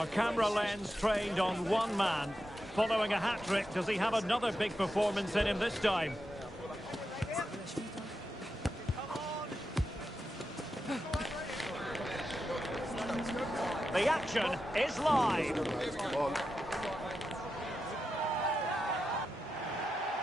Our camera lens trained on one man. Following a hat-trick, does he have another big performance in him this time? The action is live.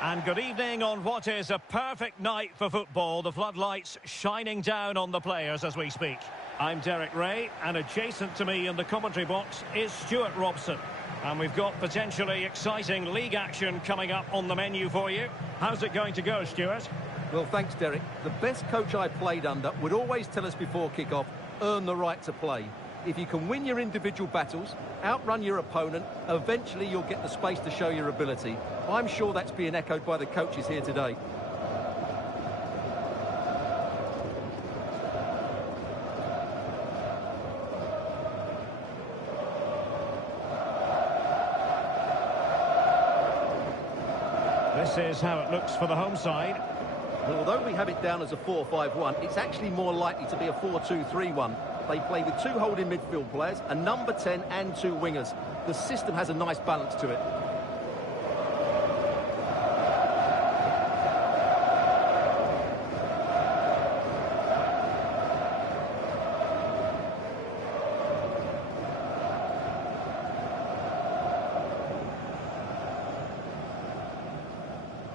And good evening on what is a perfect night for football. The floodlights shining down on the players as we speak. I'm Derek Ray, and adjacent to me in the commentary box is Stuart Robson. And we've got potentially exciting league action coming up on the menu for you. How's it going to go, Stuart? Well, thanks, Derek. The best coach I played under would always tell us before kick-off, earn the right to play. If you can win your individual battles, outrun your opponent, eventually you'll get the space to show your ability. I'm sure that's being echoed by the coaches here today. This is how it looks for the home side. Well, although we have it down as a 4-5-1, it's actually more likely to be a 4-2-3-1. They play with two holding midfield players, a number 10 and two wingers. The system has a nice balance to it.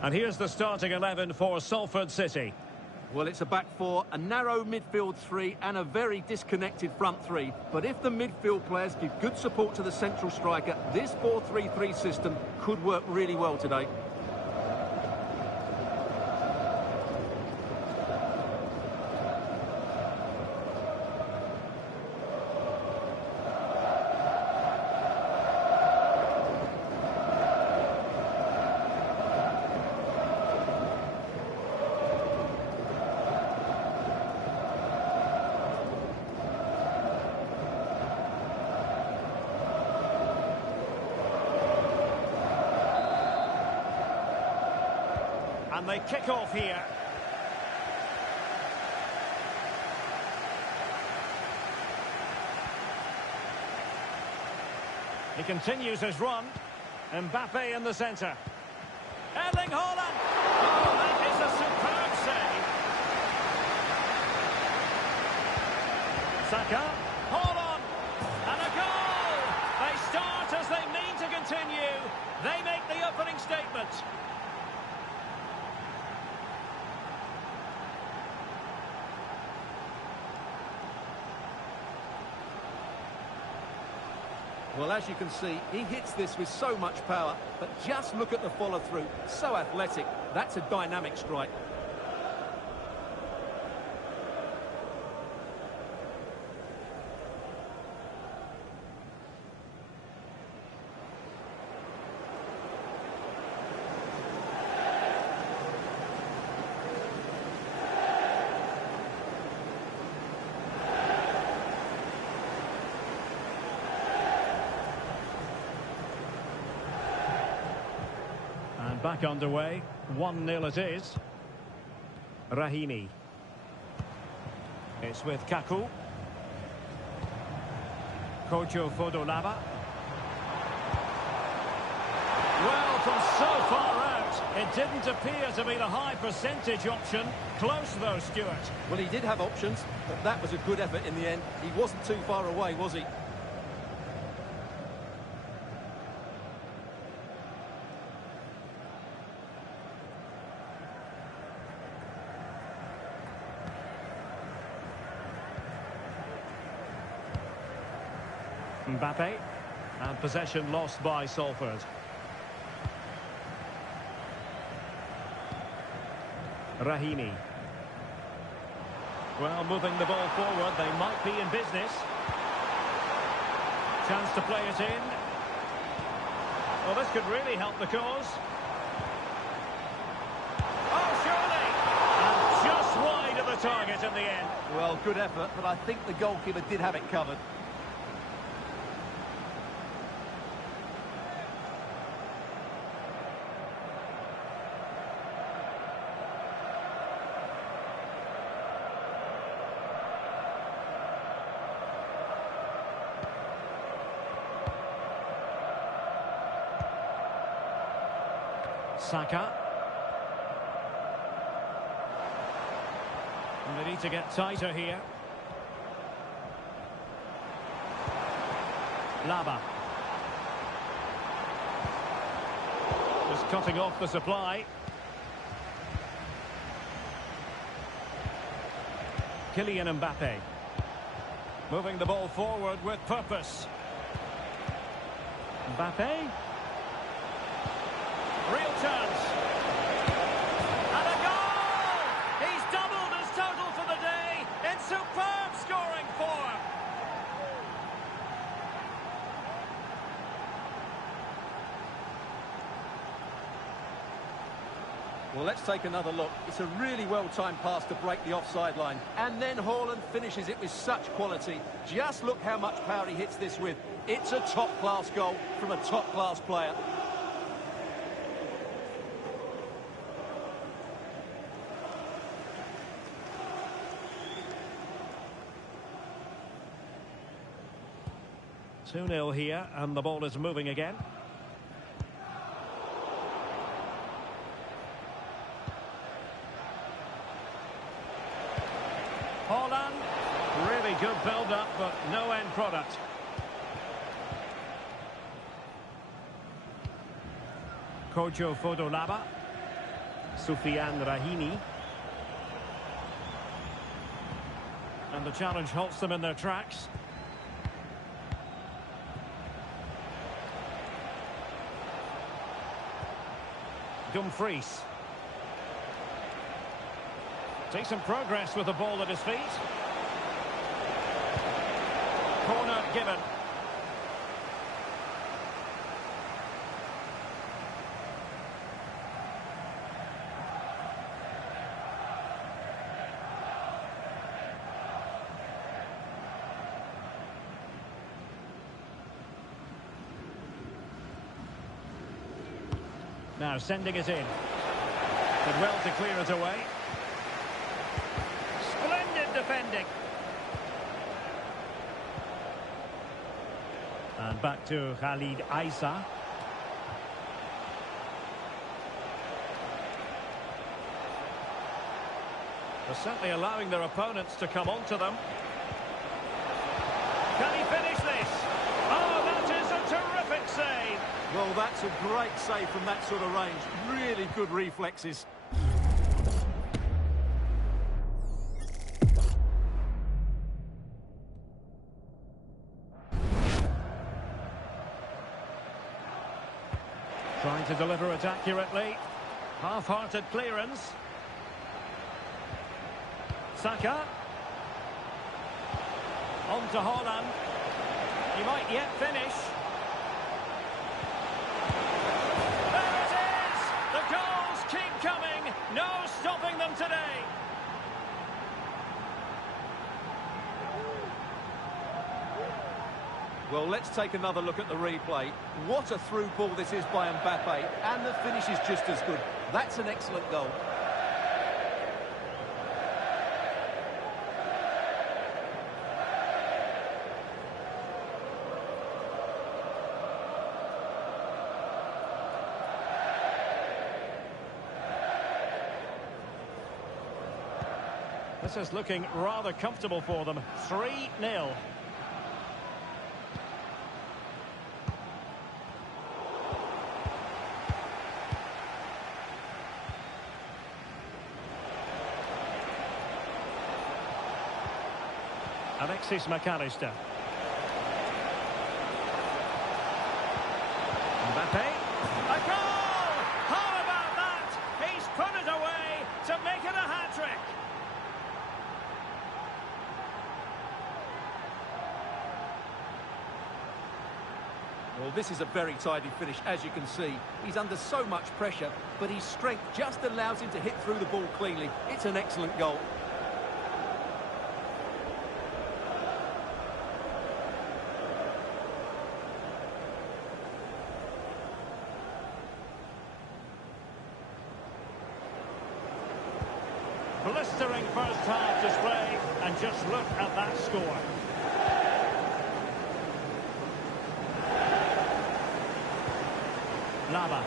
And here's the starting 11 for Salford City. Well, it's a back four, a narrow midfield three and a very disconnected front three. But if the midfield players give good support to the central striker, this 4-3-3 system could work really well today. And they kick off here. He continues his run. Mbappe in the centre. Erling Haaland! Oh, that is a superb save. Saka. Haaland! And a goal! They start as they mean to continue. They make the opening statement. Well, as you can see, he hits this with so much power, but just look at the follow-through. So athletic. That's a dynamic strike. Back underway, 1-0 it is. Rahimi. It's with Kaku. Kojo Fodolava. Well, from so far out, it didn't appear to be the high percentage option. Close though, Stuart. Well, he did have options, but that was a good effort in the end. He wasn't too far away, was he? Mbappe, and possession lost by Salford. Rahimi. Well, moving the ball forward, they might be in business. Chance to play it in. Well, this could really help the cause. Oh, surely! And just wide of the target in the end. Well, good effort, but I think the goalkeeper did have it covered. Saka. And they need to get tighter here. Laba. Just cutting off the supply. Kylian Mbappe. Moving the ball forward with purpose. Mbappe. Real chance. And a goal! He's doubled his total for the day in superb scoring form. Well, let's take another look. It's a really well-timed pass to break the offside line. And then Haaland finishes it with such quality. Just look how much power he hits this with. It's a top-class goal from a top-class player. Two 0 here, and the ball is moving again. Haaland, really good build-up, but no end product. Kojo Fodolaba, Soufiane Rahimi. And the challenge halts them in their tracks. Dumfries. Decent progress with the ball at his feet. Corner given. Now sending it in. Did well to clear it away. Splendid defending. And back to Khalid Isa. They're certainly allowing their opponents to come onto them. Can he finish this? Oh, that is a terrific save. Well, that's a great save from that sort of range. Really good reflexes. Trying to deliver it accurately. Half-hearted clearance. Saka. On to Haaland. He might yet finish. There it is! The goals keep coming. No stopping them today. Well, let's take another look at the replay. What a through ball this is by Mbappe, and the finish is just as good. That's an excellent goal. This is looking rather comfortable for them. 3-0. Alexis McAllister. Mbappe. A goal! How about that? He's put it away to make it a hat-trick. Well, this is a very tidy finish, as you can see. He's under so much pressure, but his strength just allows him to hit through the ball cleanly. It's an excellent goal. Blistering first half display, and just look at that score. Laba.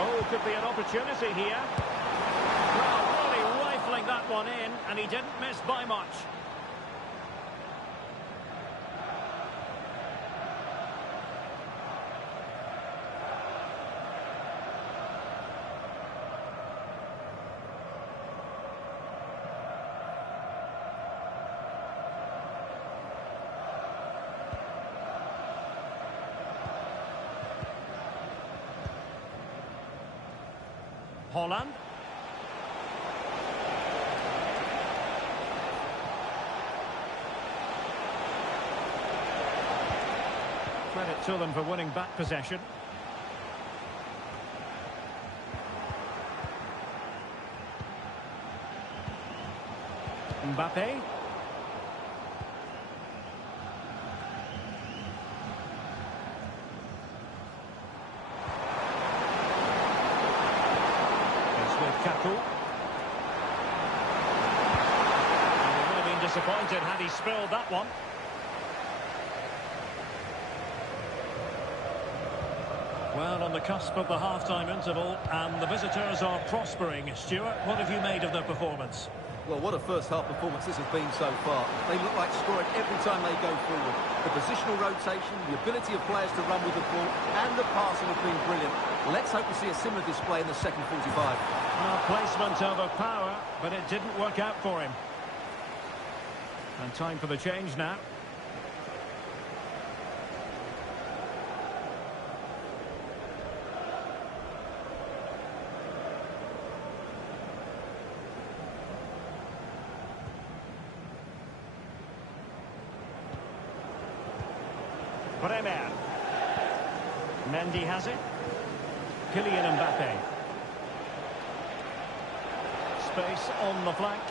Oh, could be an opportunity here. Well, really rifling that one in, and he didn't miss by much. Holland. Credit to them for winning back possession. Mbappe. Kaku. And he would have been disappointed had he spilled that one. Well, on the cusp of the half-time interval, and the visitors are prospering. Stuart, what have you made of their performance? Well, what a first-half performance this has been so far. They look like scoring every time they go forward. The positional rotation, the ability of players to run with the ball, and the passing have been brilliant. Let's hope we see a similar display in the second 45. Well, placement over power, but it didn't work out for him. And time for the change now. Premier. Mendy has it. Kylian Mbappe. Space on the flank.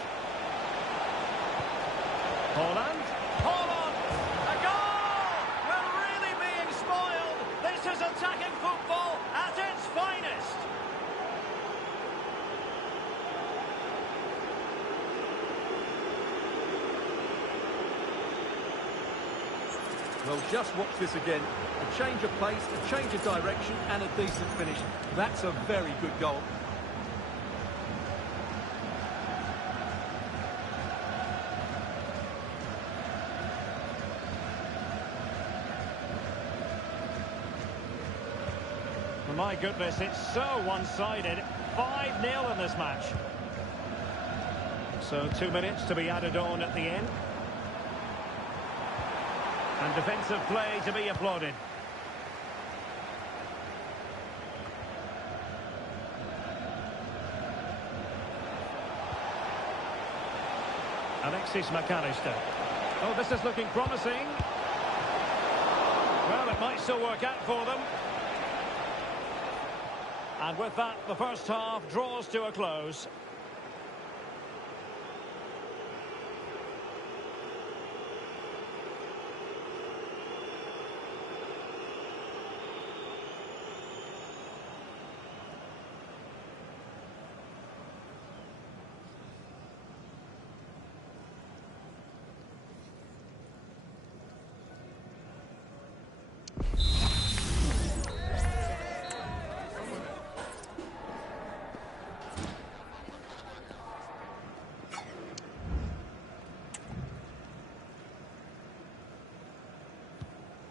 Holland. Holland! A goal! We're really being spoiled. This is attacking football at its finest. Well, just watch this again. A change of pace, a change of direction, and a decent finish. That's a very good goal. My goodness, it's so one-sided. 5-0 in this match. So 2 minutes to be added on at the end. And defensive play to be applauded. Alexis McAllister. Oh, this is looking promising. Well, it might still work out for them. And with that, the first half draws to a close.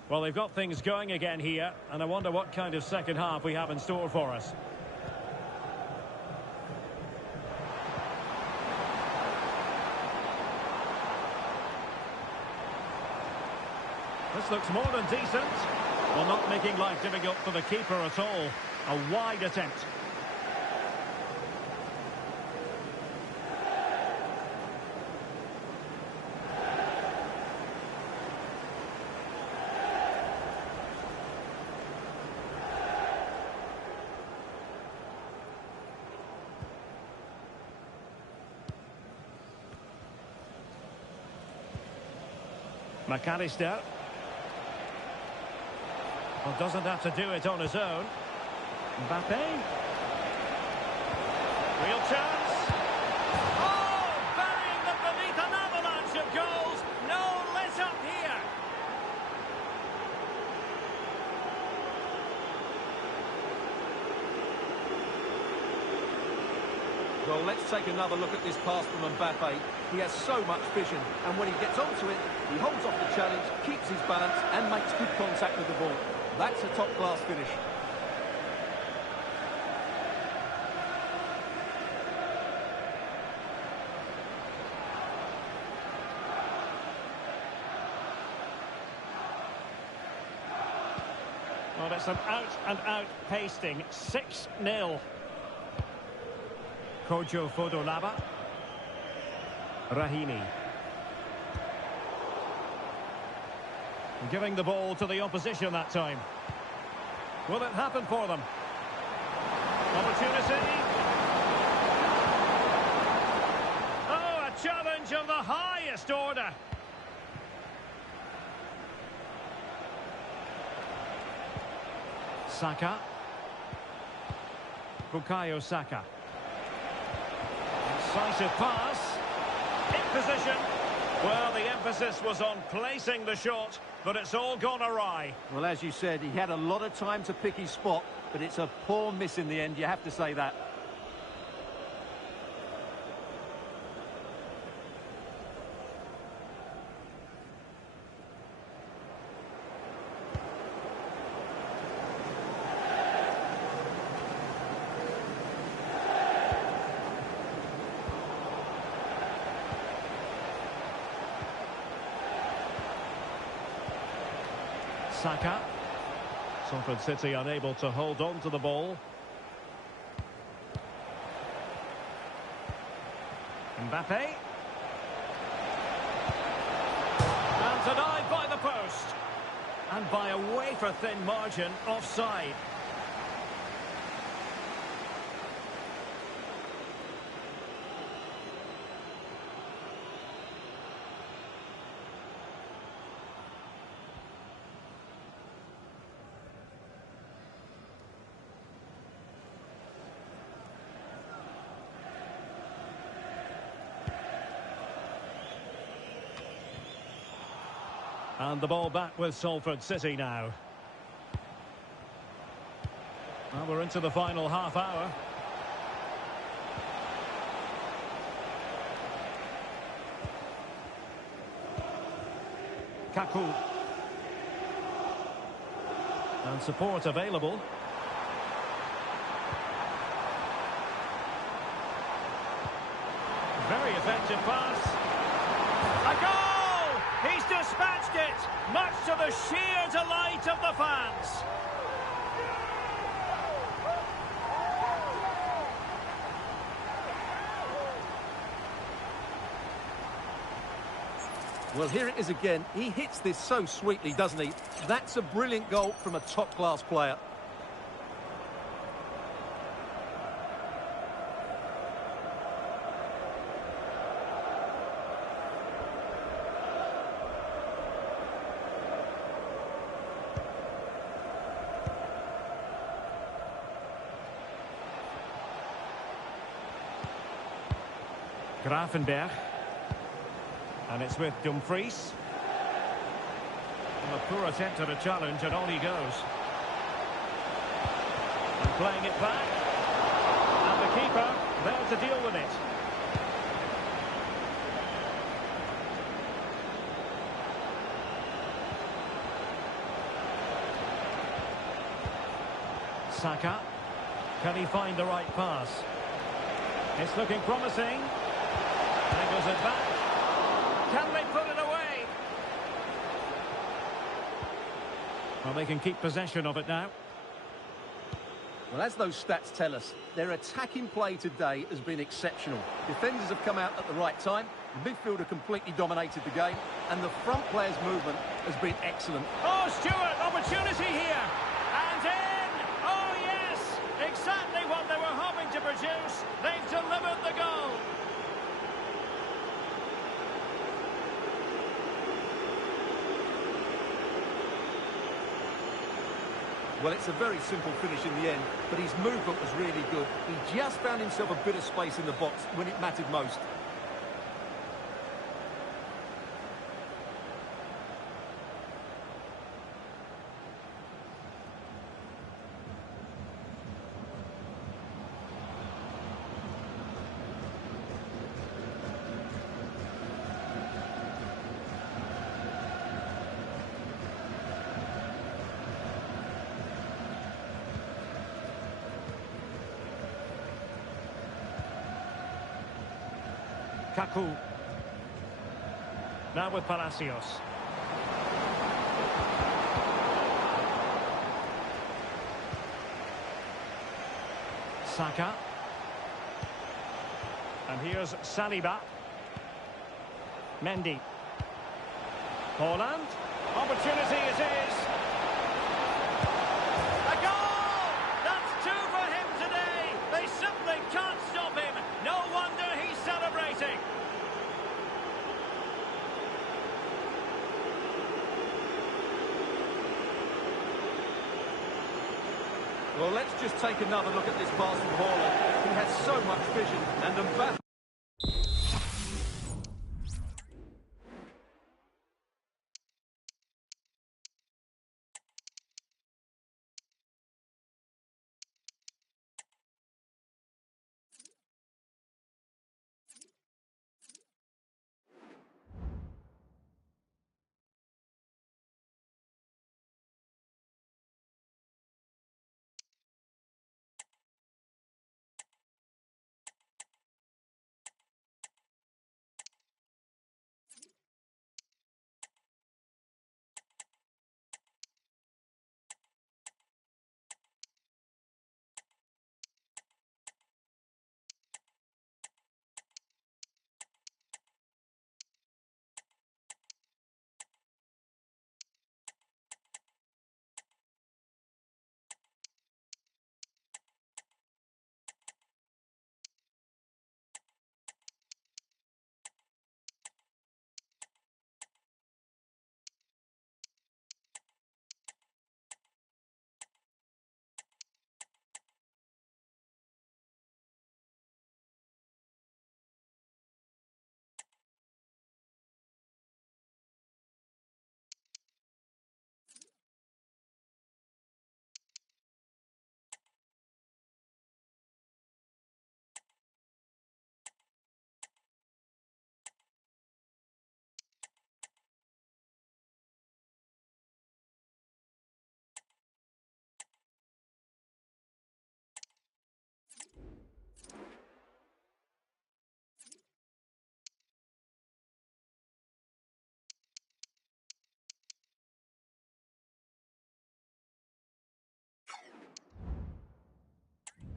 Well, they've got things going again here, and I wonder what kind of second half we have in store for us. This looks more than decent. Well, not making life difficult for the keeper at all. A wide attempt. McAllister. Well, doesn't have to do it on his own. Mbappe. Real chance. Oh, burying them beneath an avalanche of goals. No let up here. Well, let's take another look at this pass from Mbappe. He has so much vision, and when he gets onto it, he holds off the challenge, keeps his balance, and makes good contact with the ball. That's a top-class finish. Well, it's an out-and-out pasting. 6-0. Kojo Fodolaba. Rahimi. Giving the ball to the opposition that time. Will it happen for them? Opportunity. Oh, a challenge of the highest order. Saka. Bukayo Saka. Incisive pass. In position. Well, the emphasis was on placing the shot, but it's all gone awry. Well, as you said, he had a lot of time to pick his spot, but it's a poor miss in the end, you have to say that. Saka. Salford City unable to hold on to the ball. Mbappe. And denied by the post. And by a wafer-thin margin, offside. And the ball back with Salford City now. Well, we're into the final half hour. Kaku. And support available. Very effective pass. A goal! He's dispatched it, much to the sheer delight of the fans. Well, here it is again. He hits this so sweetly, doesn't he? That's a brilliant goal from a top-class player. Grafenberg. And it's with Dumfries. And a poor attempt at a challenge, and on he goes. And playing it back. And the keeper there to deal with it. Saka. Can he find the right pass? It's looking promising. Angles it back. Can they put it away? Well, they can keep possession of it now. Well, as those stats tell us, their attacking play today has been exceptional. Defenders have come out at the right time, the midfielder completely dominated the game, and the front player's movement has been excellent. Oh, Stewart, opportunity here. And in! Oh, yes! Exactly what they were hoping to produce. They've delivered the goal. Well, it's a very simple finish in the end, but his movement was really good. He just found himself a bit of space in the box when it mattered most. Kaku. Now with Palacios. Saka. And here's Saliba. Mendy. Haaland. Opportunity it is. A goal! That's two for him today. They simply can't stop him. No wonder he's celebrating. Well, let's just take another look at this pass from Haaland. He has so much vision and Mbappe.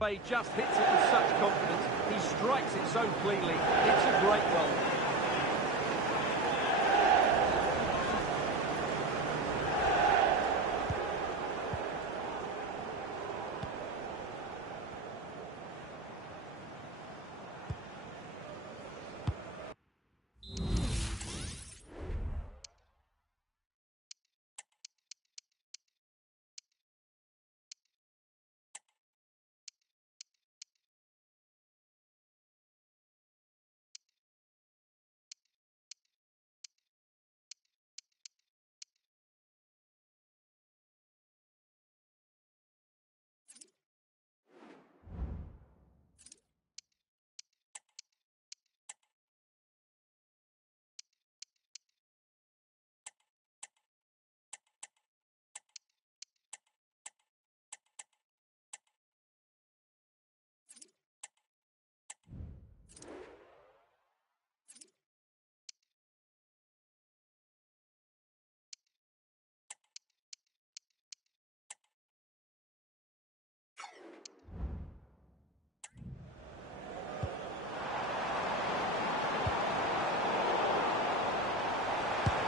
He just hits it with such confidence. He strikes it so cleanly. It's a great goal.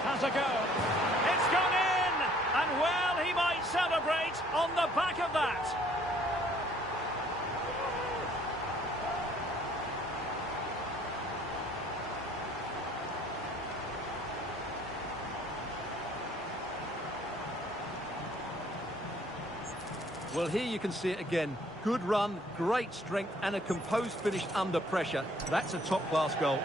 Has a go. It's gone in! And well, he might celebrate on the back of that. Well, here you can see it again. Good run, great strength, and a composed finish under pressure. That's a top-class goal.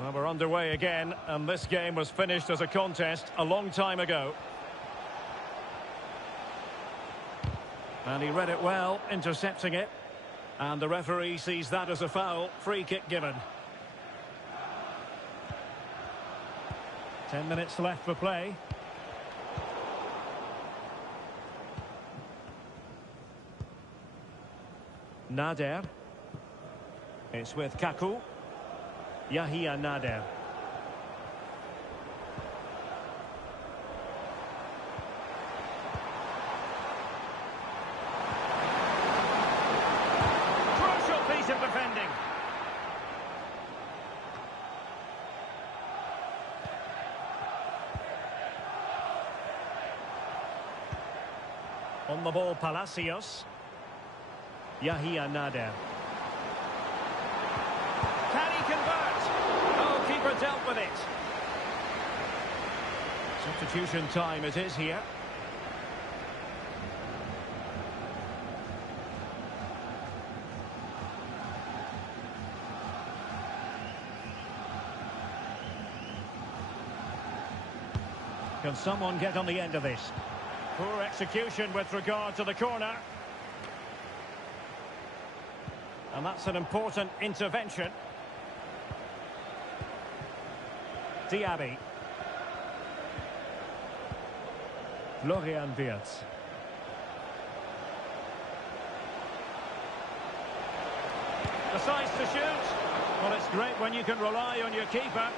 Well, we're underway again, and this game was finished as a contest a long time ago. And he read it well, intercepting it. And the referee sees that as a foul. Free kick given. 10 minutes left for play. Nader. It's with Kaku. Yahia Nader. Crucial piece of defending. On the ball, Palacios. Yahia Nader. Can he convert? Oh, keeper dealt with it. Substitution time it is here. Can someone get on the end of this? Poor execution with regard to the corner. And that's an important intervention. Diaby. Florian Wirtz. Decides to shoot. Well, it's great when you can rely on your keeper.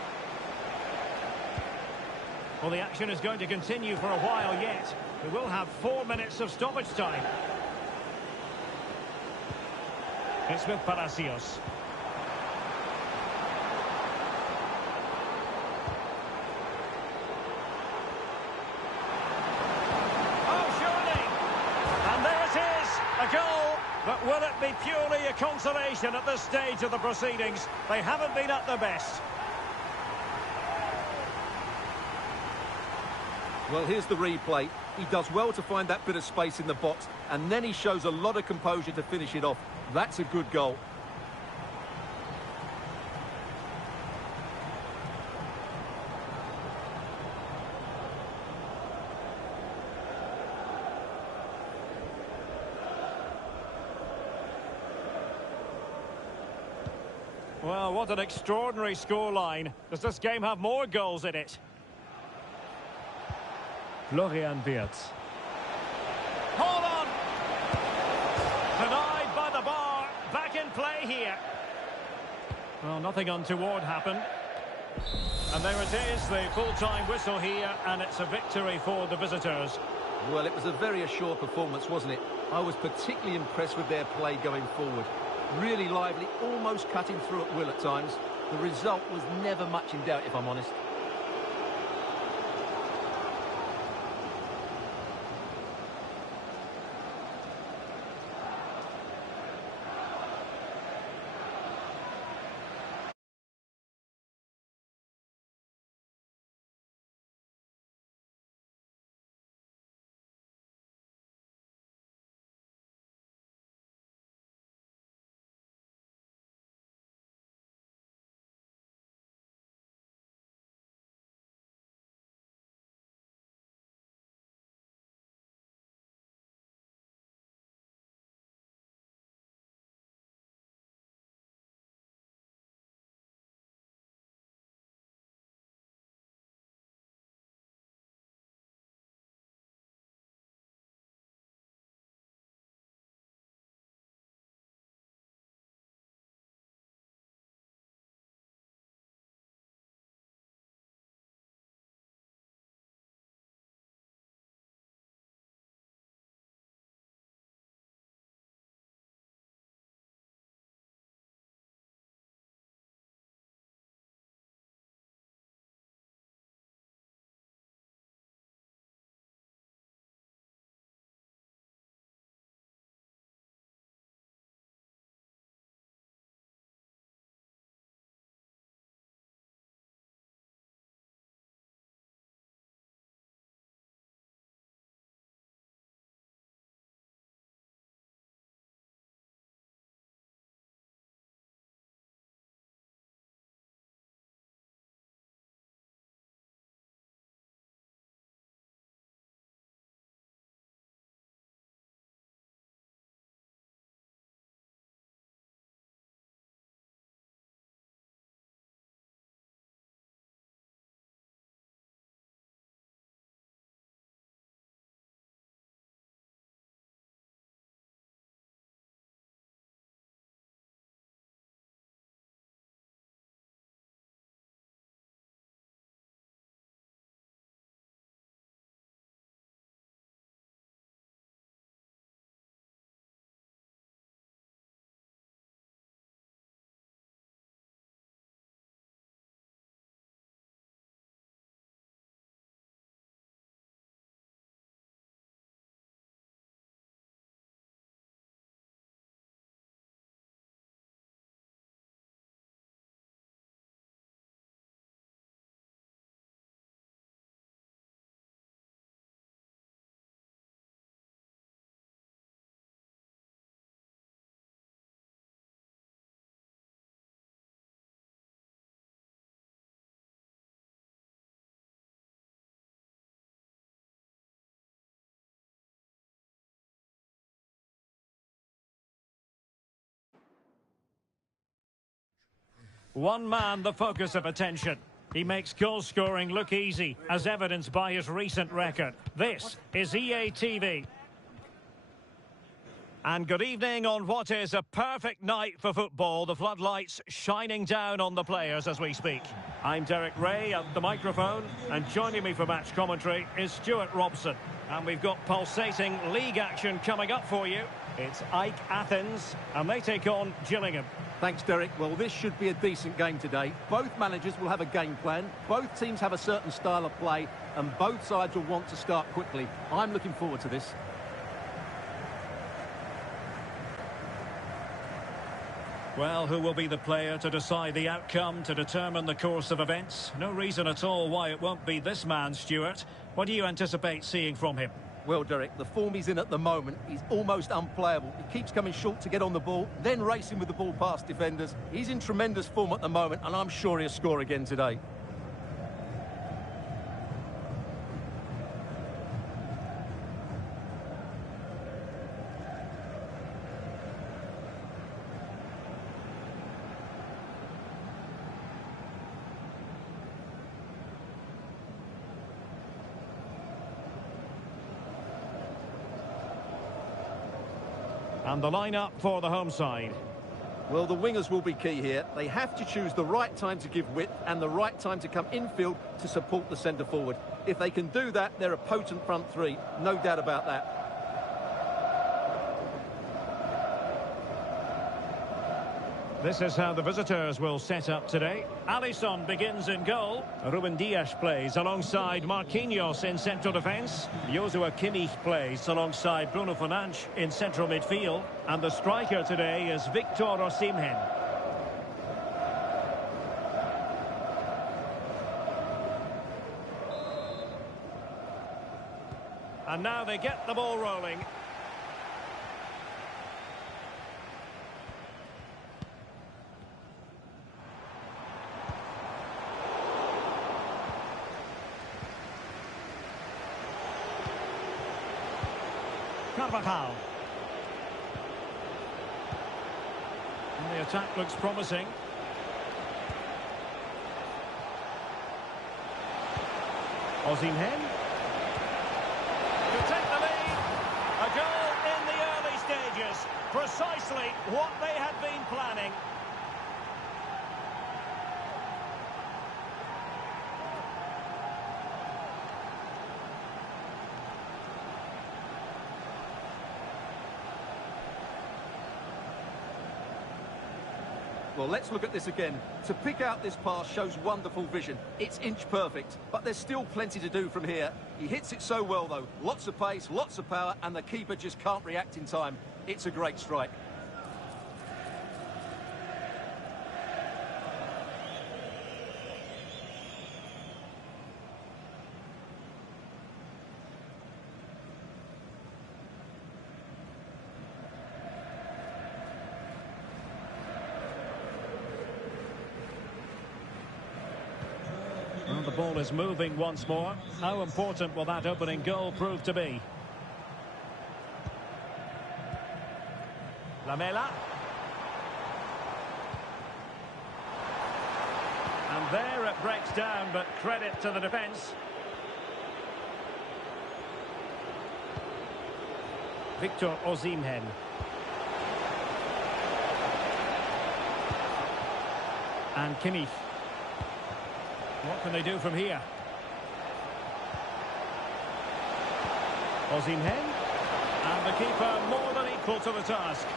Well, the action is going to continue for a while yet. We will have 4 minutes of stoppage time. It's with Palacios. Oh, surely! And there it is, a goal. But will it be purely a consolation at this stage of the proceedings? They haven't been at their best. Well, here's the replay. He does well to find that bit of space in the box, and then he shows a lot of composure to finish it off. That's a good goal. Well, what an extraordinary scoreline. Does this game have more goals in it? Florian Wirtz. Hold on! Denied by the bar. Back in play here. Well, nothing untoward happened. And there it is, the full-time whistle here, and it's a victory for the visitors. Well, it was a very assured performance, wasn't it? I was particularly impressed with their play going forward. Really lively, almost cutting through at will at times. The result was never much in doubt, if I'm honest. One man the focus of attention. He makes goal scoring look easy, as evidenced by his recent record. This is EA TV. And good evening on what is a perfect night for football. The floodlights shining down on the players as we speak. I'm Derek Ray at the microphone, and joining me for match commentary is Stuart Robson. And we've got pulsating league action coming up for you. It's Ike Athens, and they take on Gillingham. Thanks, Derek. Well, this should be a decent game today. Both managers will have a game plan. Both teams have a certain style of play, and both sides will want to start quickly. I'm looking forward to this. Well, who will be the player to decide the outcome, to determine the course of events? No reason at all why it won't be this man, Stuart. What do you anticipate seeing from him? Well, Derek, the form he's in at the moment, he's almost unplayable. He keeps coming short to get on the ball, then racing with the ball past defenders. He's in tremendous form at the moment, and I'm sure he'll score again today. And the lineup for the home side. Well, the wingers will be key here. They have to choose the right time to give width and the right time to come infield to support the centre forward. If they can do that, they're a potent front three. No doubt about that. This is how the visitors will set up today. Alisson begins in goal. Ruben Dias plays alongside Marquinhos in central defence. Joshua Kimmich plays alongside Bruno Fernandes in central midfield. And the striker today is Victor Osimhen. And now they get the ball rolling. Carvajal. And the attack looks promising. Osimhen. To take the lead. A goal in the early stages. Precisely what they had been planning. Well, let's look at this again. To pick out this pass shows wonderful vision. It's inch perfect, but there's still plenty to do from here. He hits it so well, though. Lots of pace, lots of power, and the keeper just can't react in time. It's a great strike. Well, the ball is moving once more. How important will that opening goal prove to be? Lamela. And there it breaks down, but credit to the defence. Victor Osimhen. And Kimmich. What can they do from here? Osimhen. And the keeper more than equal to the task.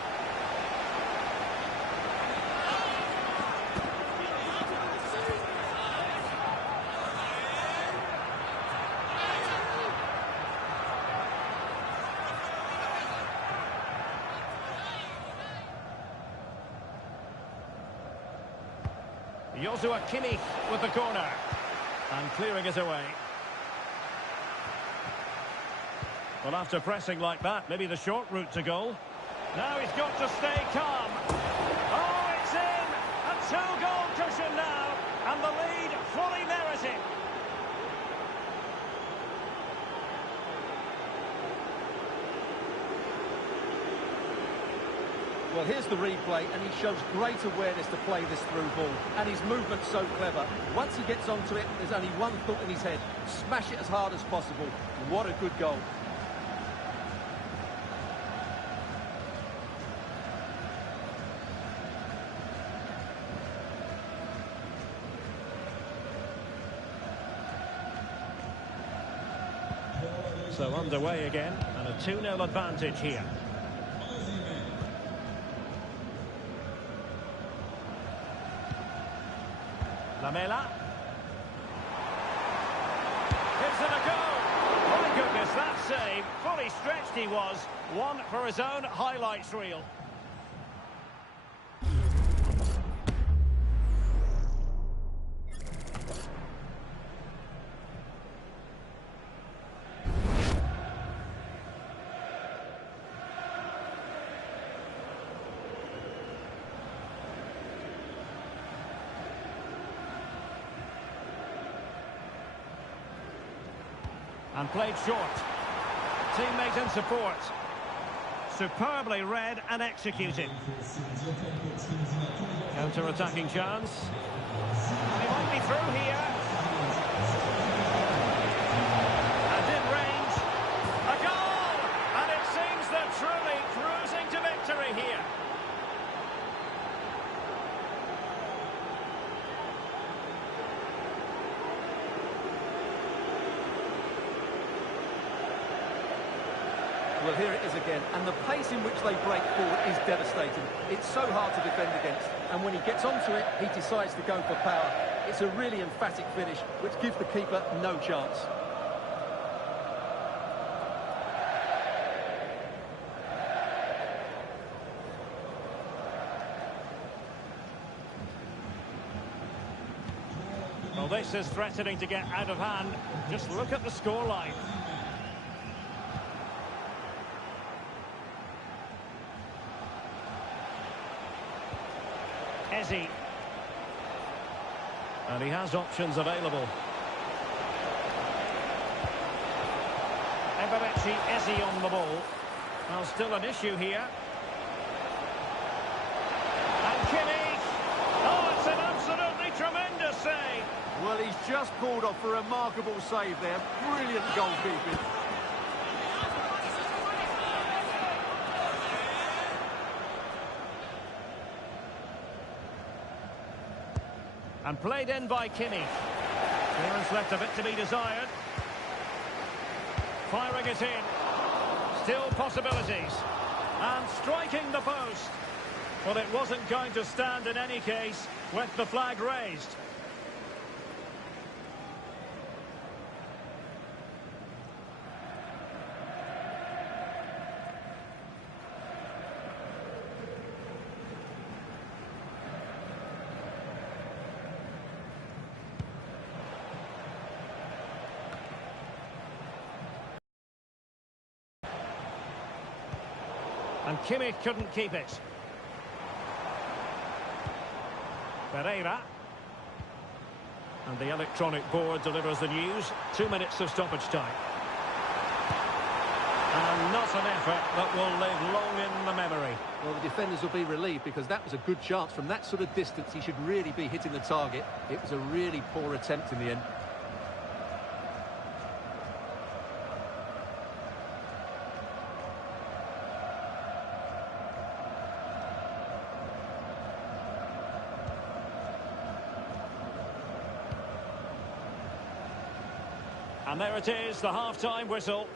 Joshua Kimmich with the corner. And clearing it away. Well, after pressing like that, maybe the short route to goal. Now he's got to stay calm. Oh, it's in! A two-goal cushion now. And the lead fully merited. Well, here's the replay, and he shows great awareness to play this through ball. And his movement's so clever. Once he gets onto it, there's only one thought in his head. Smash it as hard as possible. What a good goal. So underway again, and a 2-0 advantage here. Lamela. Gives it a go. My goodness, that save. Fully stretched he was. One for his own highlights reel. And played short. Teammate in support. Superbly read and executed. Counter-attacking chance. And he might be through here. And in range. A goal! And it seems they're truly cruising to victory here. Well, here it is again, and the pace in which they break forward is devastating. It's so hard to defend against, and when he gets onto it, he decides to go for power. It's a really emphatic finish, which gives the keeper no chance. Well, this is threatening to get out of hand. Just look at the scoreline. Ezzy. And he has options available. Eberechi Ezzy on the ball. Well, still an issue here. And Kimmich. Oh, it's an absolutely tremendous save. Well, he's just pulled off a remarkable save there. Brilliant goalkeeping. And played in by Kimmich. Clearance left a bit to be desired. Firing it in. Still possibilities. And striking the post. Well, it wasn't going to stand in any case with the flag raised. And Kimmich couldn't keep it. Pereira. And the electronic board delivers the news. 2 minutes of stoppage time. And not an effort that will live long in the memory. Well, the defenders will be relieved because that was a good chance. From that sort of distance, he should really be hitting the target. It was a really poor attempt in the end. And there it is, the half-time whistle.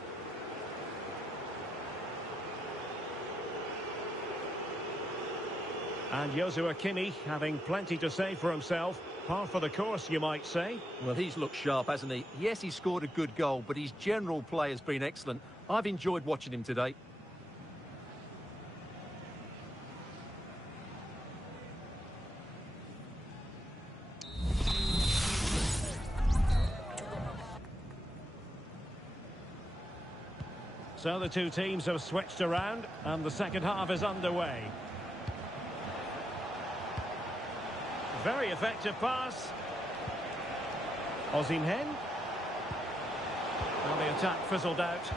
And Joshua Kimmich having plenty to say for himself. Par for the course, you might say. Well, he's looked sharp, hasn't he? Yes, he scored a good goal, but his general play has been excellent. I've enjoyed watching him today. So the two teams have switched around, and the second half is underway. Very effective pass. Osimhen. Well, the attack fizzled out.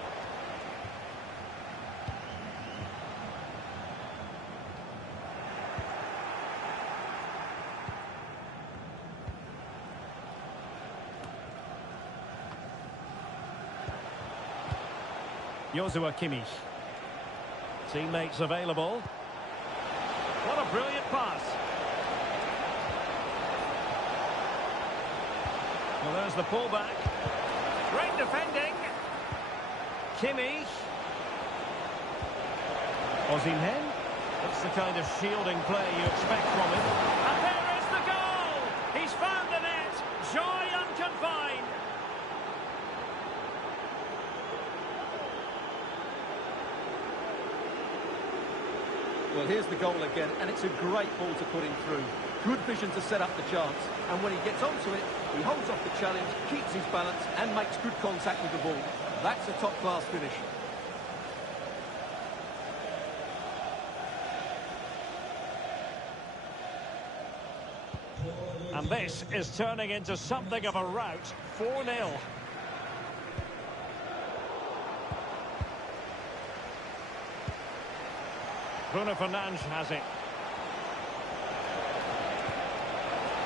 Joshua Kimmich. Teammates available. What a brilliant pass. Well, there's the pullback. Great defending. Kimmich. Osimhen. That's the kind of shielding play you expect from him. And there is the goal! He's found the net. Joy unconfined. Well, here's the goal again, and it's a great ball to put him through. Good vision to set up the chance, and when he gets onto it, he holds off the challenge, keeps his balance, and makes good contact with the ball. That's a top-class finish. And this is turning into something of a rout. 4-0. Bruno Fernandes has it.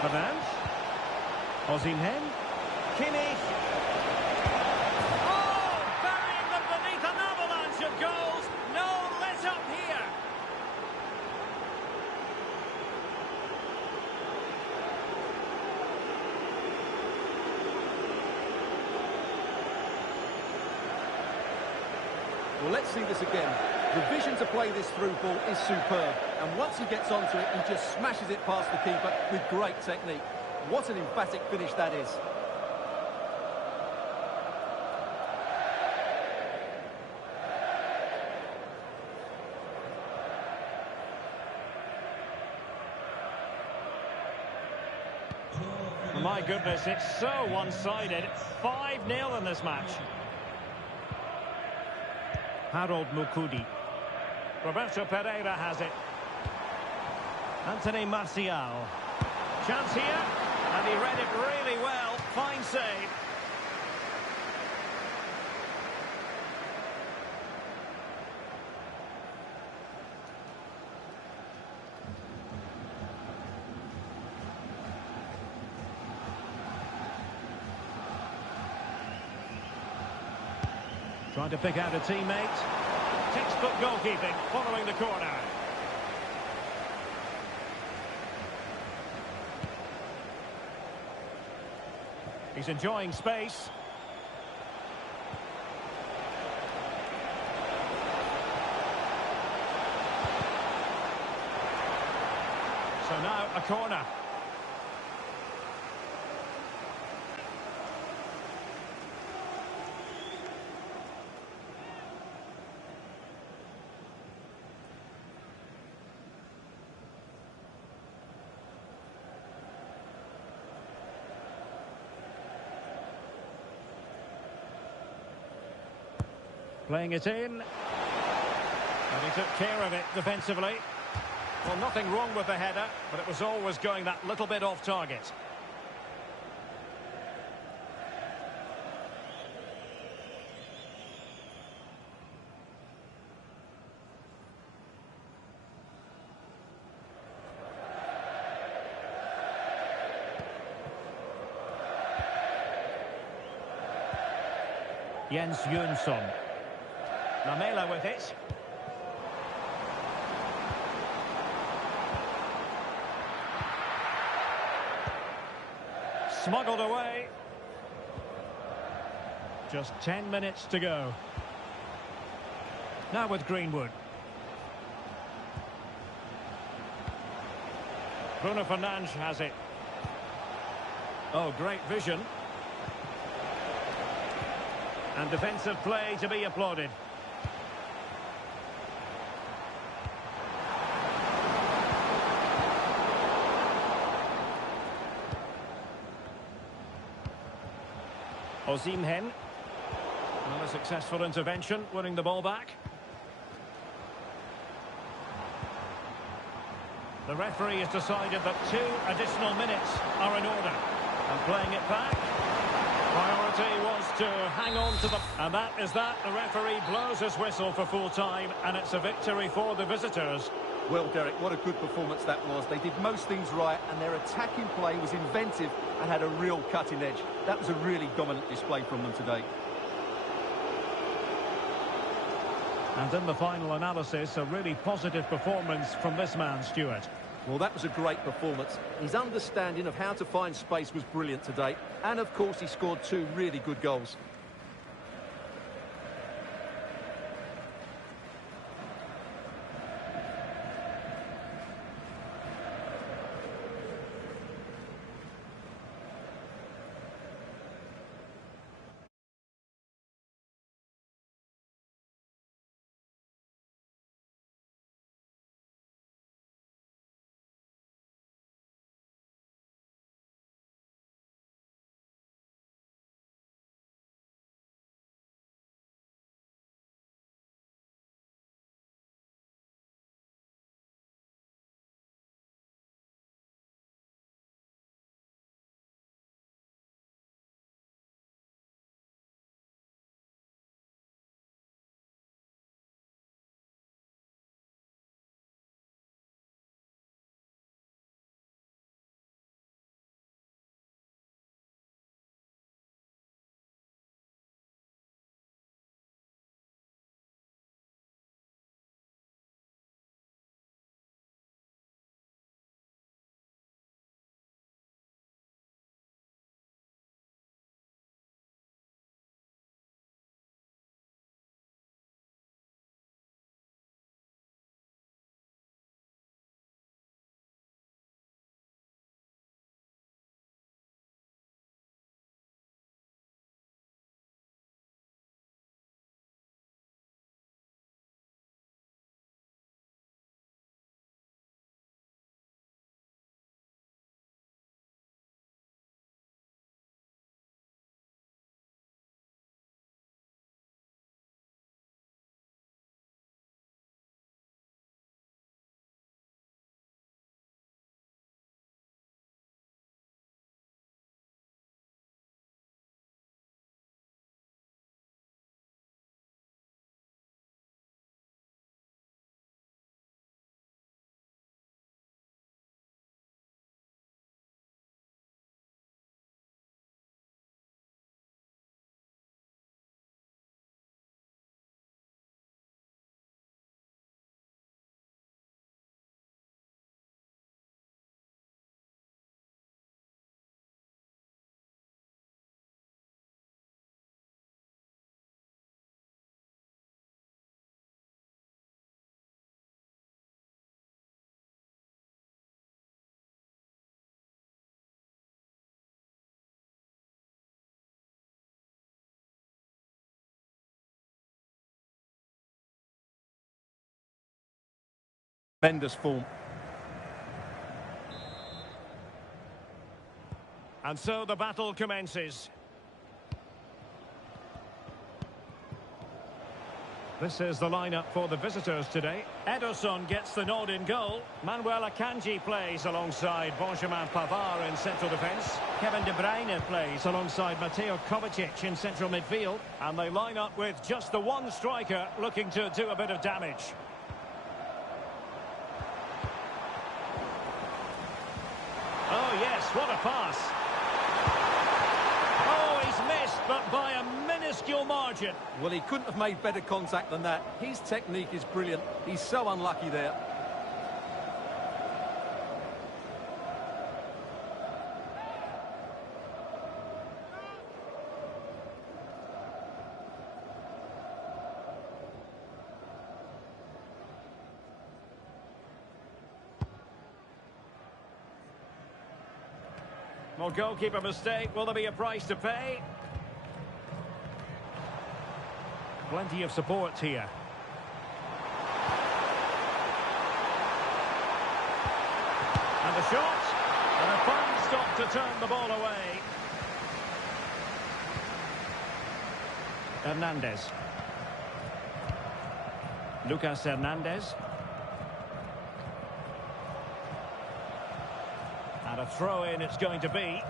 Fernandes. Osimhen. Kimmich. Oh! Burying them beneath an avalanche of goals. No let up here. Well, let's see this again. The vision to play this through ball is superb, and once he gets onto it, he just smashes it past the keeper with great technique. What an emphatic finish that is. My goodness, it's so one-sided. 5-0 in this match. Harold Mukudi. Roberto Pereira has it. Anthony Martial. Chance here, and he read it really well. Fine save. Trying to pick out a teammate. Textbook goalkeeping following the corner. He's enjoying space. So now a corner. Playing it in. And he took care of it defensively. Well, nothing wrong with the header, but it was always going that little bit off target. Jens Jönsson. Lamela with it. Smuggled away. Just 10 minutes to go. Now with Greenwood. Bruno Fernandes has it. Oh, great vision. And defensive play to be applauded. Osimhen. Well, a successful intervention, winning the ball back. The referee has decided that 2 additional minutes are in order. And playing it back. Priority was to hang on to the... And that is that. The referee blows his whistle for full time, and it's a victory for the visitors. Well, Derek, what a good performance that was. They did most things right, and their attacking play was inventive and had a real cutting edge. That was a really dominant display from them today. And in the final analysis, a really positive performance from this man, Stuart. Well, that was a great performance. His understanding of how to find space was brilliant today. And, of course, he scored 2 really good goals. Tremendous form. And so the battle commences. This is the lineup for the visitors today. Ederson gets the nod in goal. Manuel Akanji plays alongside Benjamin Pavard in central defence. Kevin De Bruyne plays alongside Mateo Kovacic in central midfield. And they line up with just the one striker looking to do a bit of damage. Oh yes, what a pass. Oh, he's missed, but by a minuscule margin. Well, he couldn't have made better contact than that. His technique is brilliant. He's so unlucky there. Well, goalkeeper mistake. Will there be a price to pay? Plenty of support here. And the shot. And a fine stop to turn the ball away. Hernandez. Lucas Hernandez. And a throw-in it's going to be.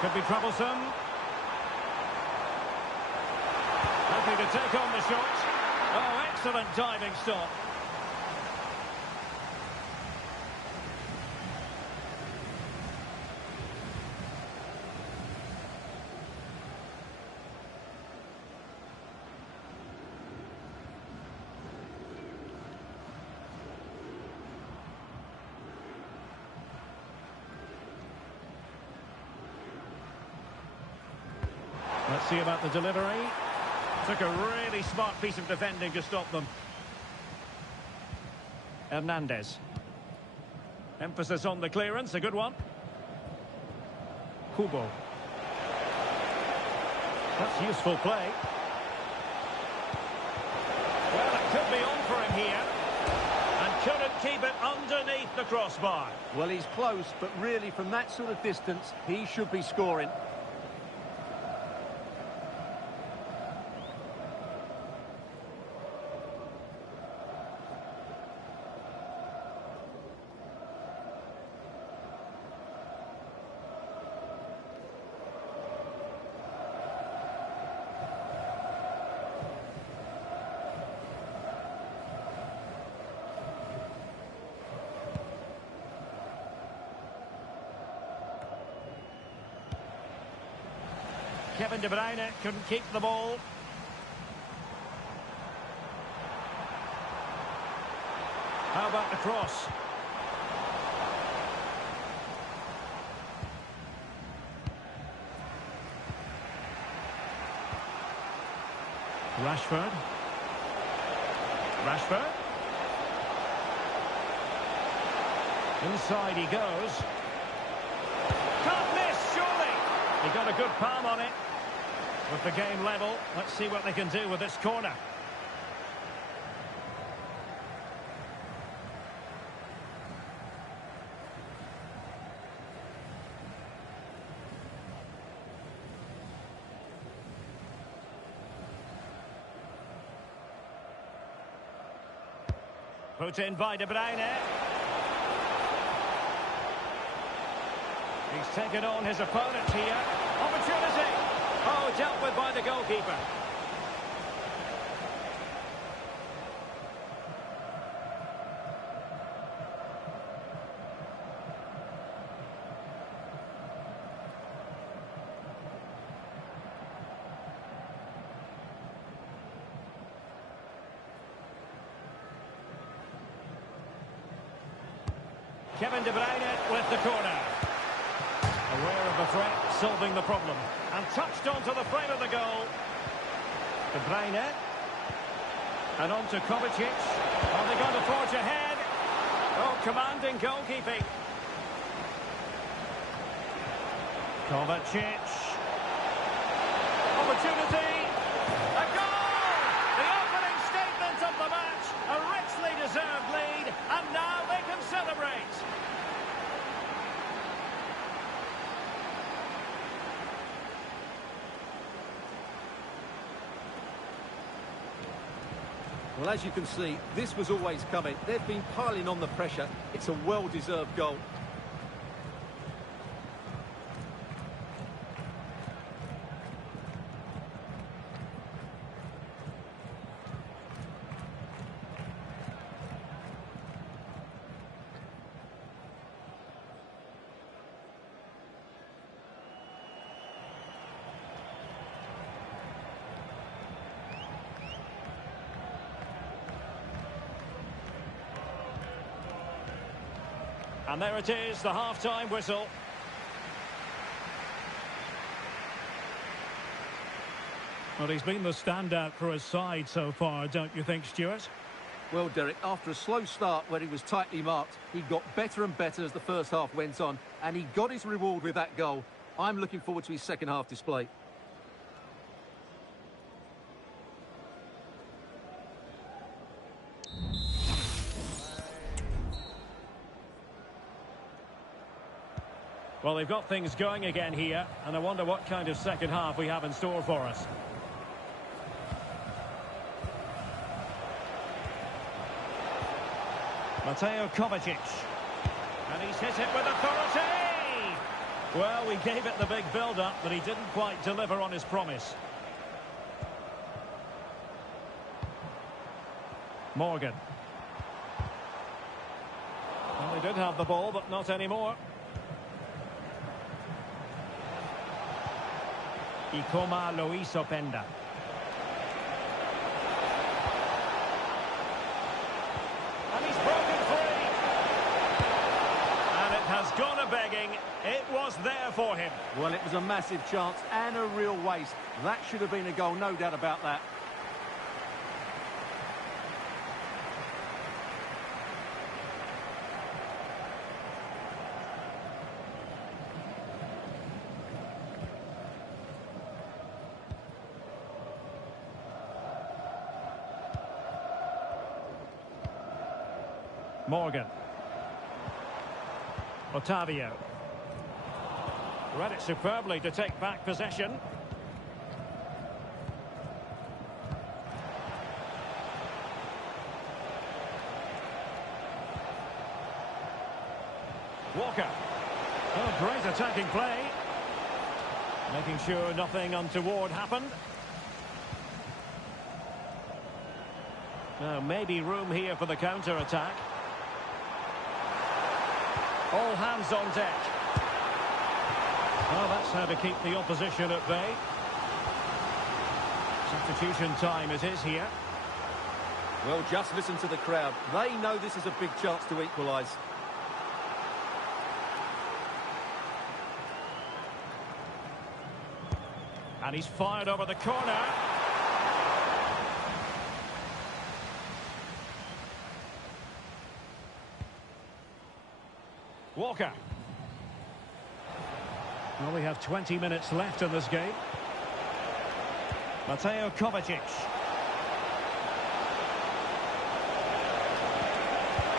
Could be troublesome. Happy to take on the shot. Oh, excellent diving stop. See about the delivery. Took a really smart piece of defending to stop them. Hernandez. Emphasis on the clearance, a good one. Kubo. That's useful play. Well, it could be on for him here. And couldn't keep it underneath the crossbar. Well, he's close, but really from that sort of distance, he should be scoring. Kevin De Bruyne couldn't keep the ball. How about the cross? Rashford. Rashford. Inside he goes. Can't miss, surely. He got a good palm on it. With the game level, let's see what they can do with this corner. Put in by De Bruyne. He's taken on his opponent here. Opportunity. Oh, dealt with by the goalkeeper. Kevin De Bruyne with the corner. Aware of the threat, solving the problem. And touched onto the frame of the goal. De Bruyne. And on to Kovacic. Are they going to forge ahead? Oh, commanding goalkeeping. Kovacic. Opportunity. A goal! The opening statement of the match. A richly deserved lead. And now they can celebrate. Well, as you can see, this was always coming. They've been piling on the pressure. It's a well-deserved goal. And there it is, the half-time whistle. Well, he's been the standout for his side so far, don't you think, Stuart? Well, Derek, after a slow start where he was tightly marked, he got better and better as the first half went on, and he got his reward with that goal. I'm looking forward to his second half display. Well, they've got things going again here, and I wonder what kind of second half we have in store for us. Mateo Kovacic. And he's hit it with authority! Well, we gave it the big build-up, but he didn't quite deliver on his promise. Morgan. Well, they did have the ball, but not anymore. Ikoma Luis Openda. And he's broken free. And it has gone a-begging. It was there for him. Well, it was a massive chance and a real waste. That should have been a goal, no doubt about that. Morgan. Otavio. Read it superbly to take back possession. Walker. Oh, great attacking play. Making sure nothing untoward happened. Now, maybe room here for the counter-attack. All hands on deck. Well, that's how to keep the opposition at bay. Substitution time it is here. Well, just listen to the crowd. They know this is a big chance to equalise. And he's fired over the corner. Walker. Well, we have 20 minutes left in this game. Mateo Kovacic.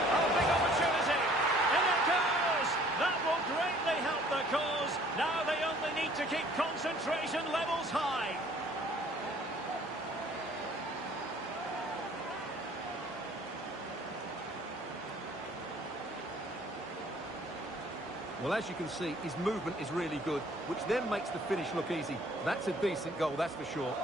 Oh, big opportunity. And it goes. That will greatly help the cause. Now they only need to keep concentration levels high. Well, as you can see, his movement is really good, which then makes the finish look easy. That's a decent goal, that's for sure.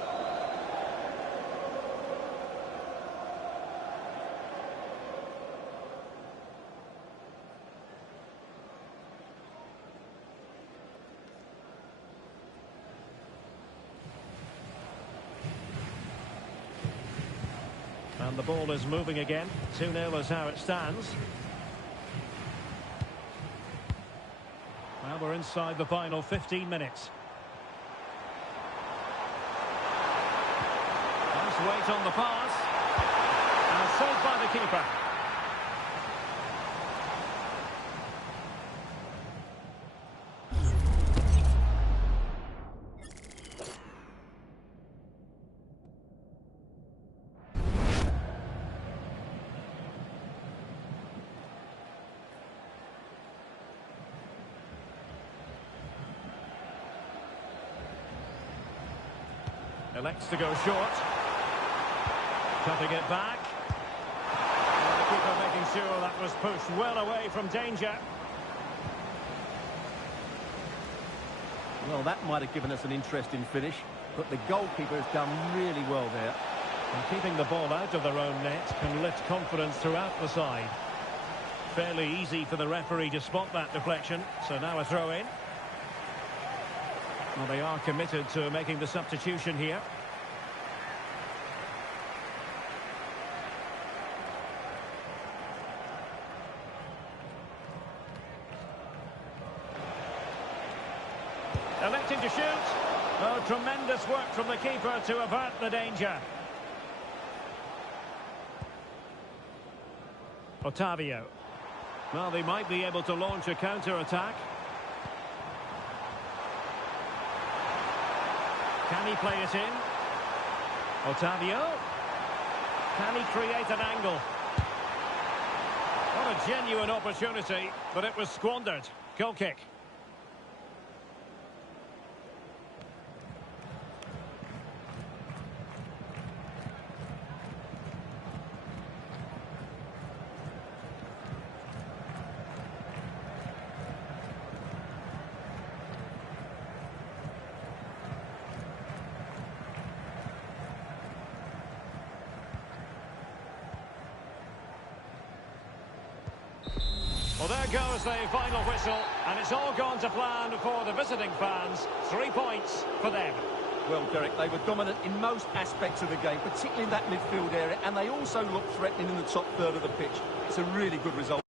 And the ball is moving again. 2-0 is how it stands. Well, we're inside the final 15 minutes. Nice weight on the pass. And saved by the keeper. Elects to go short. Cutting it back. And the keeper making sure that was pushed well away from danger. Well, that might have given us an interesting finish, but the goalkeeper has done really well there. And keeping the ball out of their own net can lift confidence throughout the side. Fairly easy for the referee to spot that deflection, so now a throw-in. Well, they are committed to making the substitution here. Electing to shoot. Oh, tremendous work from the keeper to avert the danger. Otavio. Well, they might be able to launch a counter-attack. Can he play it in? Otavio. Can he create an angle? What a genuine opportunity, but it was squandered. Goal kick. Well, there goes the final whistle, and it's all gone to plan for the visiting fans. 3 points for them. Well, Derek, they were dominant in most aspects of the game, particularly in that midfield area, and they also looked threatening in the top third of the pitch. It's a really good result.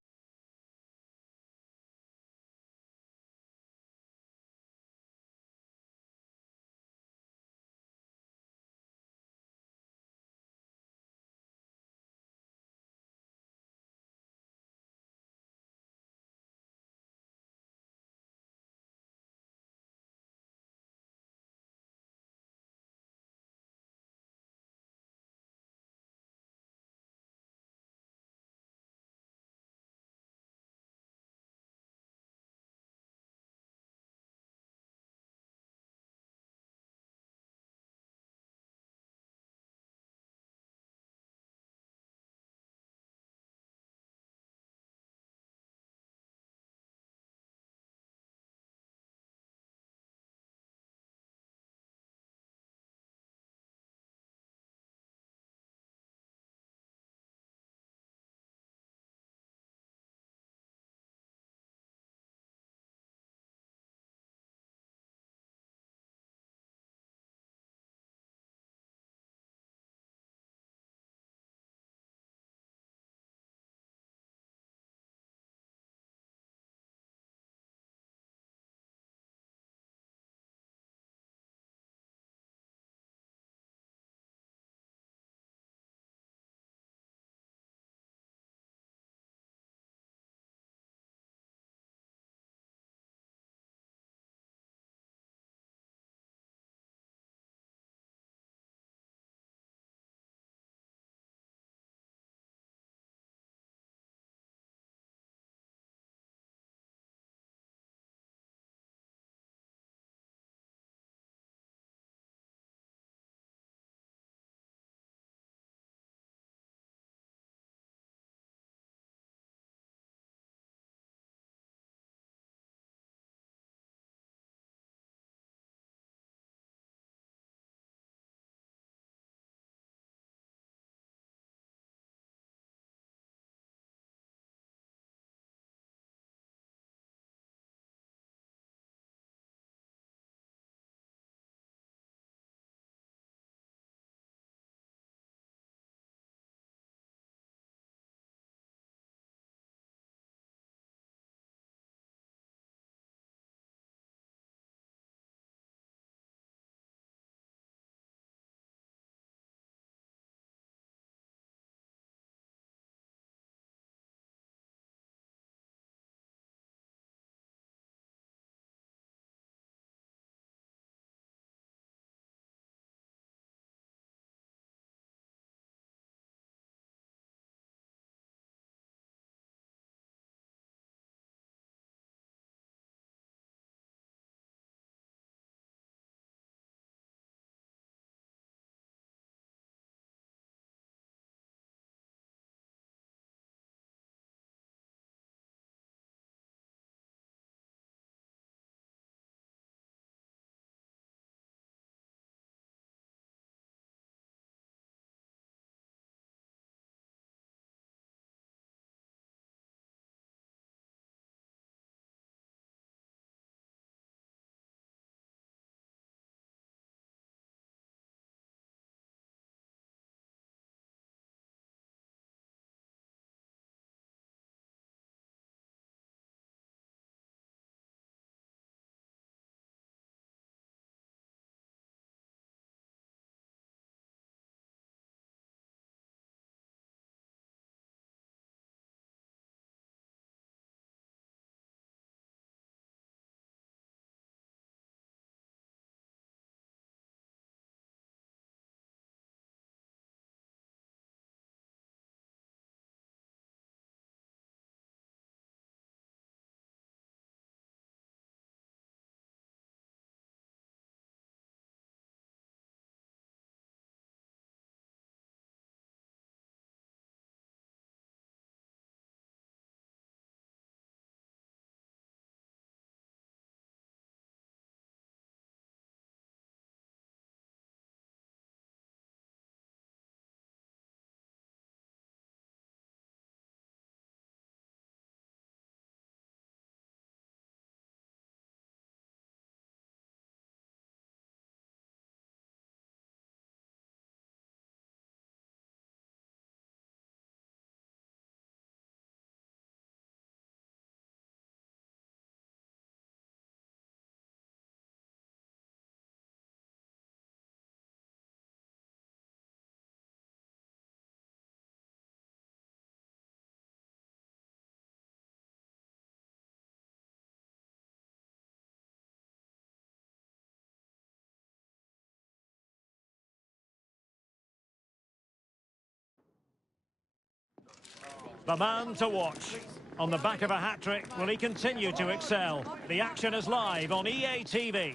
The man to watch. On the back of a hat-trick, will he continue to excel? The action is live on EA TV.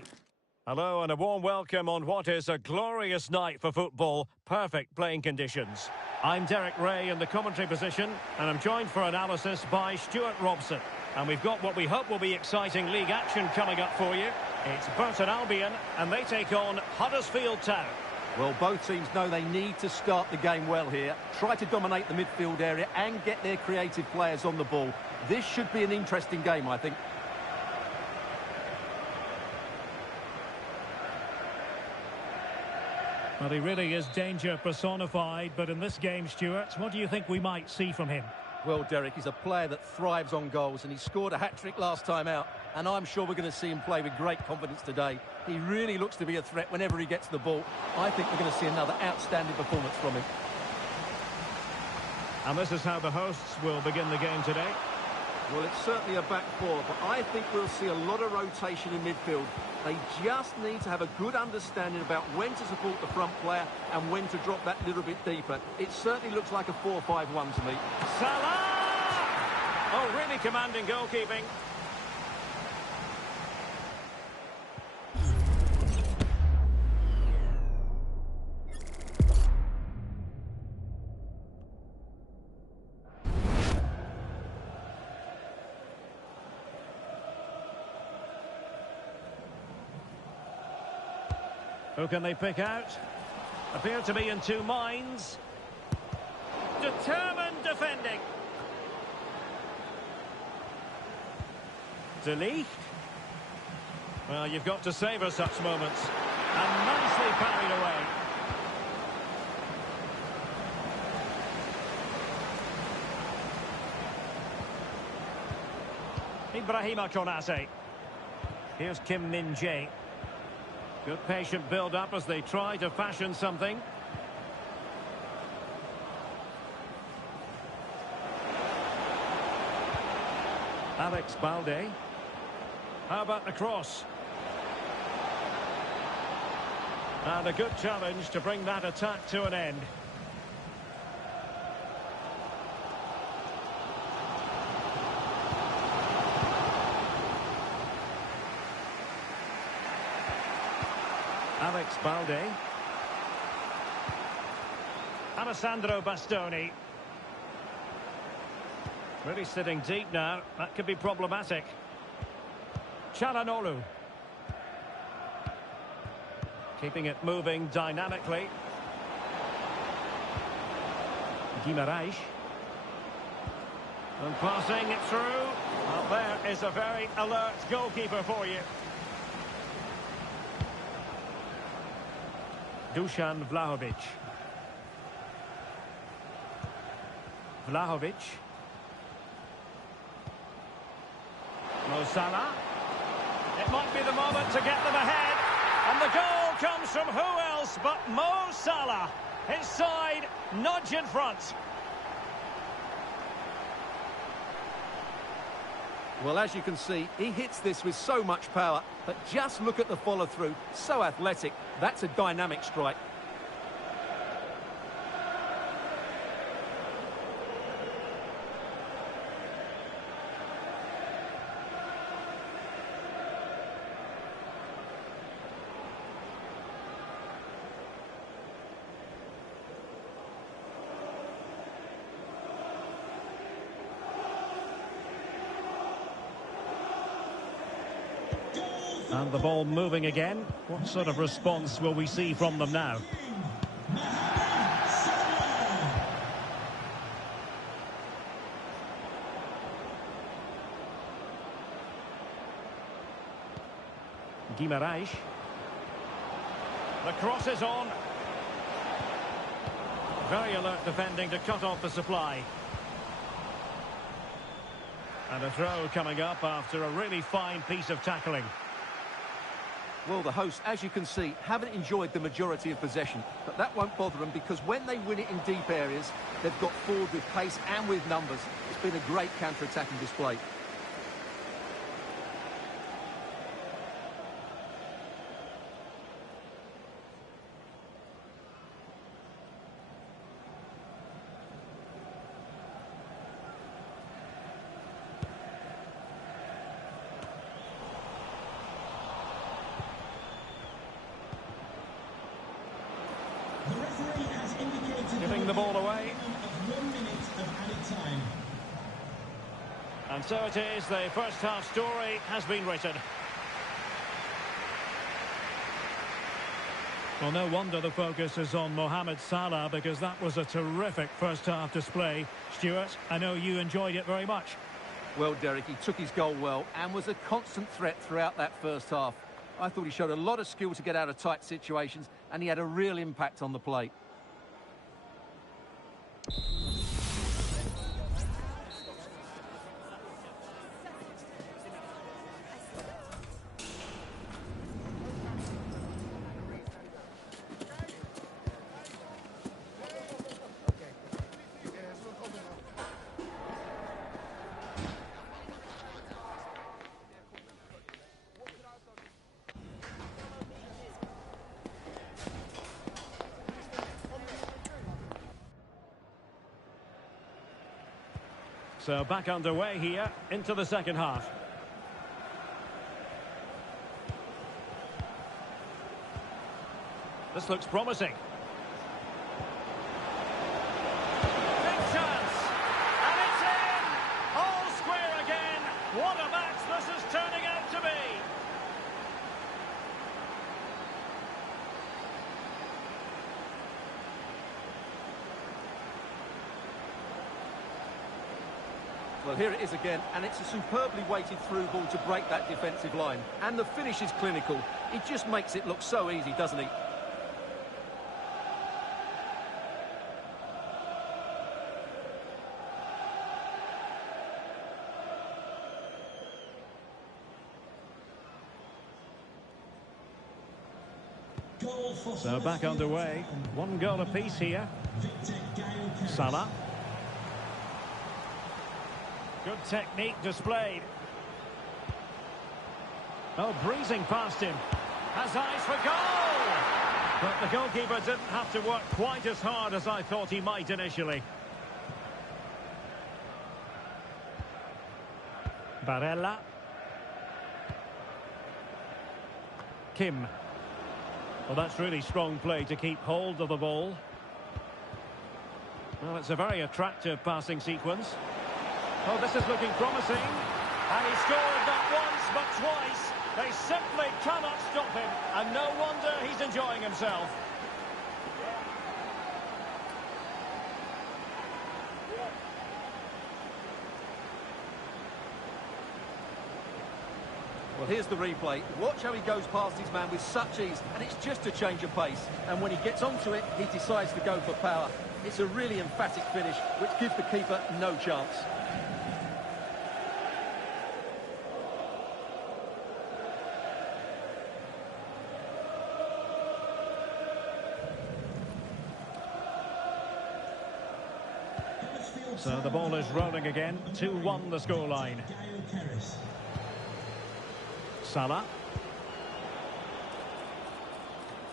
Hello and a warm welcome on what is a glorious night for football. Perfect playing conditions. I'm Derek Ray in the commentary position, and I'm joined for analysis by Stuart Robson. And we've got what we hope will be exciting league action coming up for you. It's Burton Albion, and they take on Huddersfield Town. Well, both teams know they need to start the game well here. Try to dominate the midfield area and get their creative players on the ball. This should be an interesting game, I think. Well, he really is danger personified, but in this game, Stuart, what do you think we might see from him? Well, Derek, he's a player that thrives on goals, and he scored a hat-trick last time out, and I'm sure we're going to see him play with great confidence today. He really looks to be a threat whenever he gets the ball. I think we're going to see another outstanding performance from him. And this is how the hosts will begin the game today. Well, it's certainly a back four, but I think we'll see a lot of rotation in midfield. They just need to have a good understanding about when to support the front player and when to drop that little bit deeper. It certainly looks like a 4-5-1 to me. Salah! Oh, really commanding goalkeeping. Who can they pick out? Appear to be in two minds. Determined defending. De Ligt. Well, you've got to savour such moments. And nicely parried away. Ibrahima Konate. Here's Kim Min-jae. Good patient build-up as they try to fashion something. Alex Balde. How about the cross? And a good challenge to bring that attack to an end. Alex Balde. Alessandro Bastoni. Really sitting deep now. That could be problematic. Çalhanoğlu. Keeping it moving dynamically. Guimarães. And passing it through. Well, there is a very alert goalkeeper for you. Dusan Vlahovic. Vlahovic. Mo Salah. It might be the moment to get them ahead. And the goal comes from who else but Mo Salah. His side nudge in front. Well, as you can see, he hits this with so much power, but just look at the follow-through. So athletic. That's a dynamic strike. And the ball moving again. What sort of response will we see from them now? Guimarães. The cross is on. Very alert defending to cut off the supply. And a throw coming up after a really fine piece of tackling. Well, the hosts, as you can see, haven't enjoyed the majority of possession, but that won't bother them because when they win it in deep areas, they've got forward with pace and with numbers. It's been a great counter-attacking display. taking the ball away. And so it is, the first half story has been written. Well, no wonder the focus is on Mohamed Salah, because that was a terrific first half display. Stuart, I know you enjoyed it very much. Well, Derek, he took his goal well and was a constant threat throughout that first half. I thought he showed a lot of skill to get out of tight situations, and he had a real impact on the plate. So back underway here into the second half. This looks promising. Big chance! And it's in! All square again! What a match this is turning out to be! Well, here it is again, and it's a superbly weighted through ball to break that defensive line. And the finish is clinical. He just makes it look so easy, doesn't he? So back underway. One goal apiece here. Salah. Good technique displayed. Oh, breezing past him. Has eyes for goal! But the goalkeeper didn't have to work quite as hard as I thought he might initially. Barella. Kim. Well, that's really strong play to keep hold of the ball. Well, it's a very attractive passing sequence. Oh, this is looking promising. And he scored not once, but twice. They simply cannot stop him. And no wonder he's enjoying himself. Well, here's the replay. Watch how he goes past his man with such ease, and it's just a change of pace. And when he gets onto it, he decides to go for power. It's a really emphatic finish, which gives the keeper no chance. So the ball is rolling again. 2-1 the scoreline. Salah.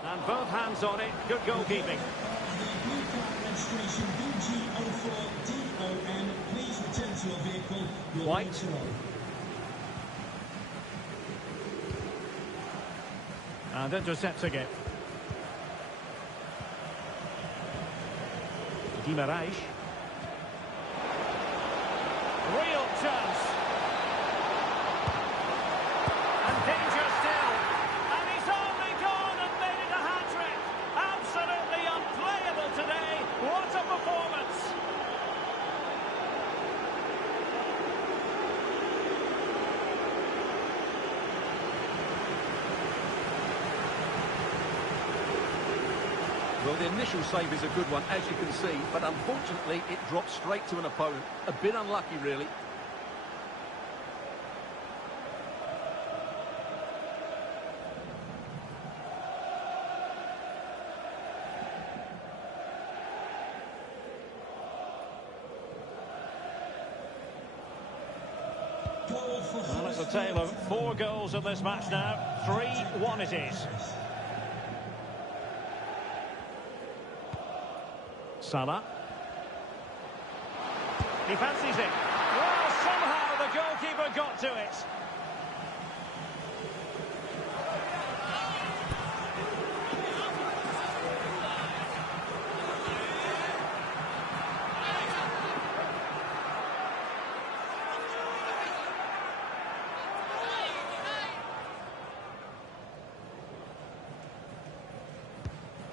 And both hands on it. Good goalkeeping. White. And intercepting it. Guimaraes. Real chance. And danger still. And he's only gone and made it a hat-trick. Absolutely unplayable today. What a performance. Well, the initial save is a good one, as you can see, but unfortunately it drops straight to an opponent. A bit unlucky, really. Well, it's a tale of 4 goals in this match now. 3-1 it is. Salah. He fancies it. Well, somehow the goalkeeper got to it.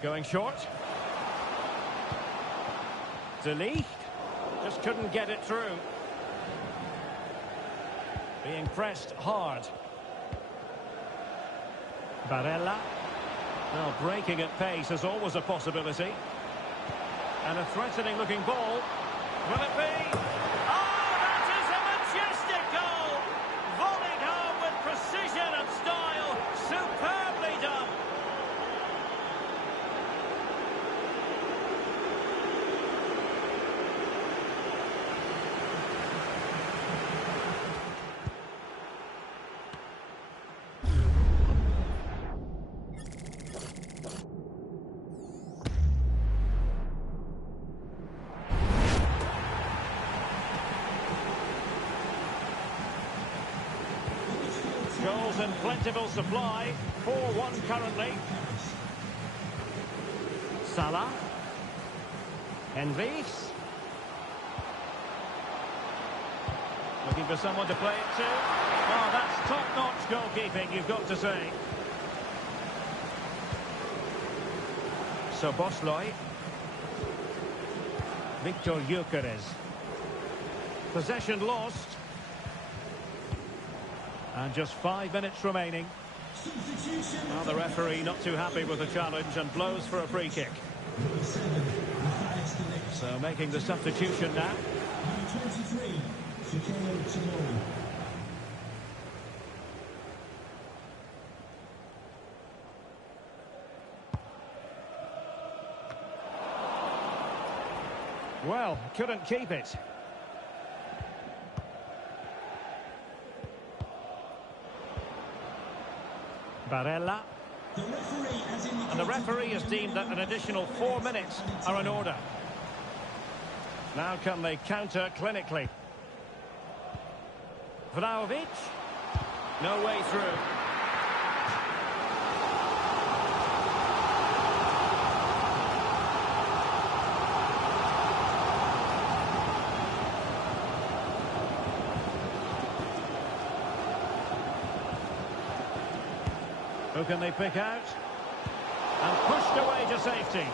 Going short. De Ligt. Just couldn't get it through. Being pressed hard. Barella. Well, breaking at pace is always a possibility. And a threatening looking ball. Will it be? Oh, that is a majestic goal! Volleyed home with precision and style. Superbly done. Goals in plentiful supply. 4-1 currently. Salah. Henrichs. Looking for someone to play it to. Oh, that's top-notch goalkeeping, you've got to say. So Bosley. Victor Gyökeres. Possession lost. And just 5 minutes remaining. Well, the referee not too happy with the challenge and blows for a free kick. So making the substitution now. Well, couldn't keep it. Barella. And the referee has deemed that an additional 4 minutes are in order. Now can they counter clinically? Vlahovic. No way through. Who can they pick out? And pushed away to safety.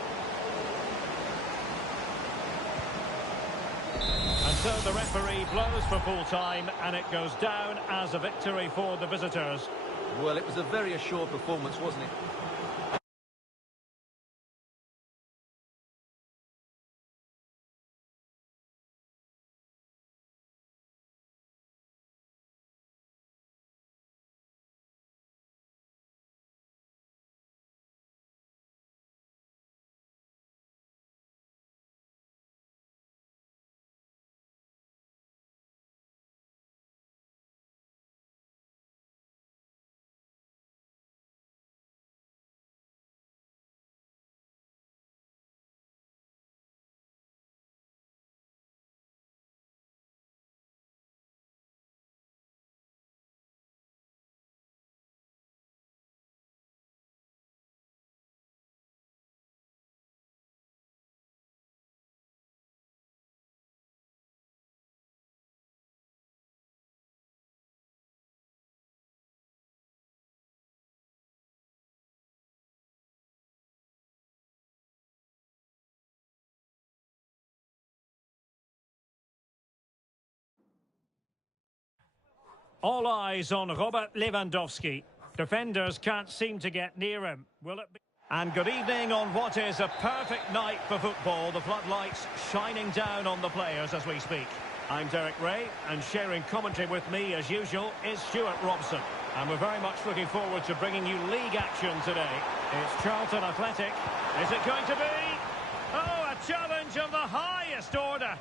And so the referee blows for full time, and it goes down as a victory for the visitors. Well, it was a very assured performance, wasn't it? All eyes on Robert Lewandowski. Defenders can't seem to get near him. Will it be? And good evening on what is a perfect night for football. The floodlights shining down on the players as we speak. I'm Derek Ray, and sharing commentary with me as usual is Stuart Robson. And we're very much looking forward to bringing you league action today. It's Charlton Athletic. Is it going to be? Oh, a challenge of the highest order.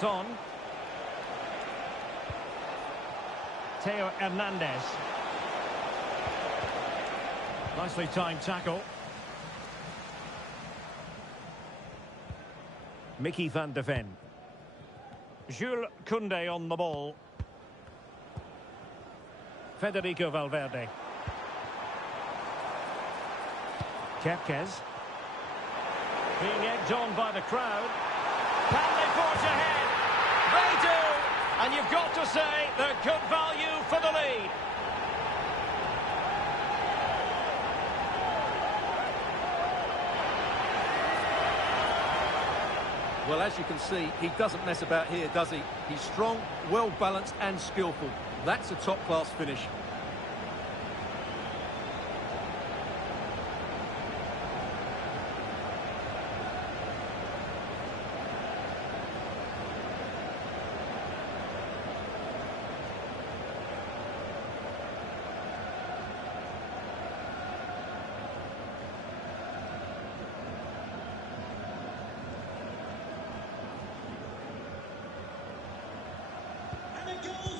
Son. Theo Hernandez. Nicely timed tackle. Mickey van de Ven. Jules Koundé on the ball. Federico Valverde. Kepkes. Being egged on by the crowd. Can they forge ahead? They do! And you've got to say they're good value for the lead. Well, as you can see, he doesn't mess about here, does he? He's strong, well-balanced and skillful. That's a top-class finish.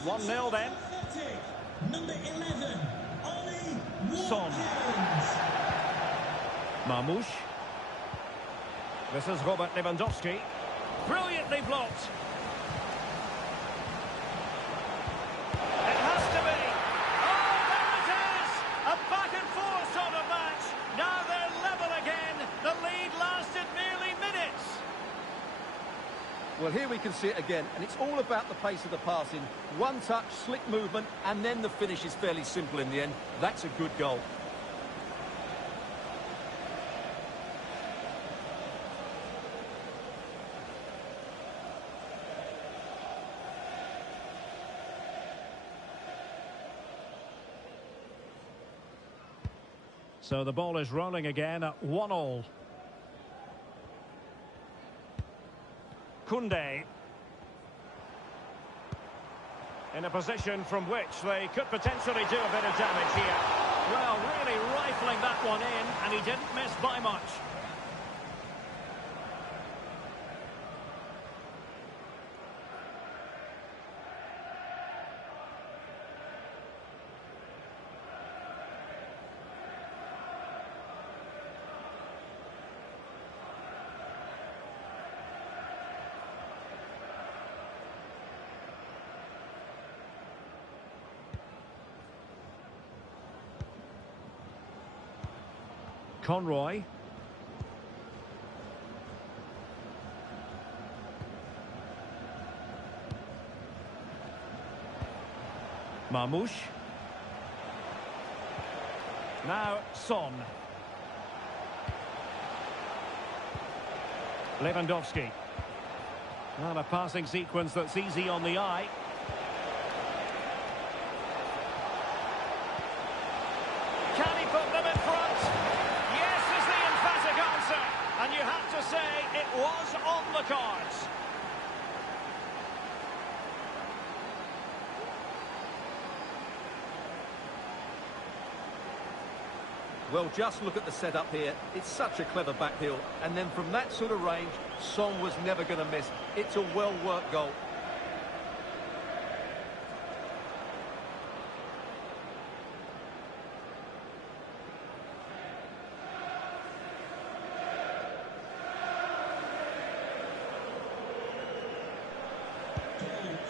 One 0 then. Number 11, Ollie Son. Marmoush. This is Robert Lewandowski. Brilliantly blocked. It has to be. Oh, there it is! A back and forth sort of match. Now they're level again. The lead lasted merely minutes. Well, here we can see it again, and it's all about the pace of the passing. One touch, slick movement, and then the finish is fairly simple in the end. That's a good goal. So the ball is rolling again at 1-1. Koundé. In a position from which they could potentially do a bit of damage here. Well, really rifling that one in, and he didn't miss by much. Conroy. Marmoush. Now Son. Lewandowski. Well, a passing sequence that's easy on the eye. Can he put them in front? Yes is the emphatic answer. And you have to say it was on the cards. Well, just look at the setup here. It's such a clever back heel. And then from that sort of range, Son was never going to miss. It's a well-worked goal.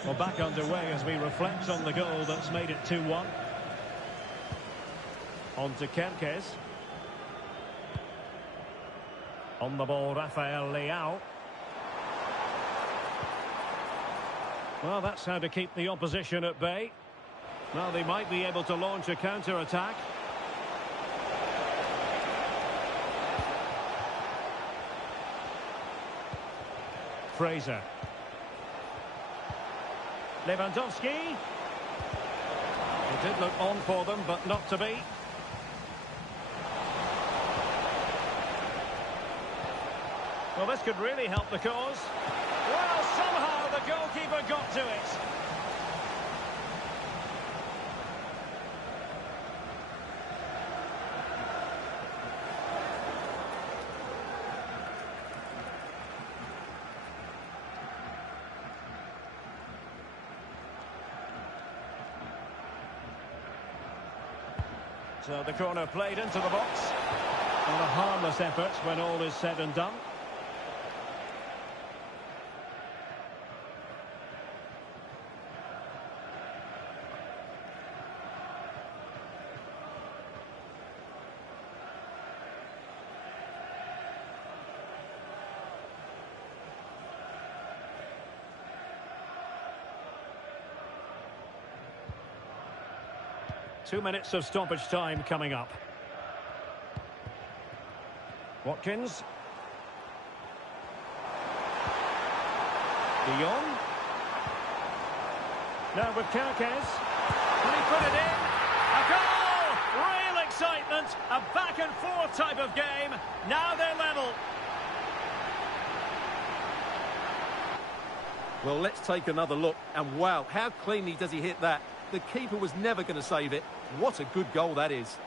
Well, back underway as we reflect on the goal that's made it 2-1. On to Kerkez. On the ball, Rafael Leao. Well, that's how to keep the opposition at bay. Well, they might be able to launch a counter-attack. Fraser. Lewandowski. It did look on for them, but not to be. Well, this could really help the cause. Well, somehow the goalkeeper got to it. So the corner played into the box. And a harmless effort when all is said and done. 2 minutes of stoppage time coming up. Watkins. De Jong. Now with Kerkez. Can he put it in? A goal! Real excitement. A back and forth type of game. Now they're level. Well, let's take another look. And wow, how cleanly does he hit that? The keeper was never going to save it. What a good goal that is.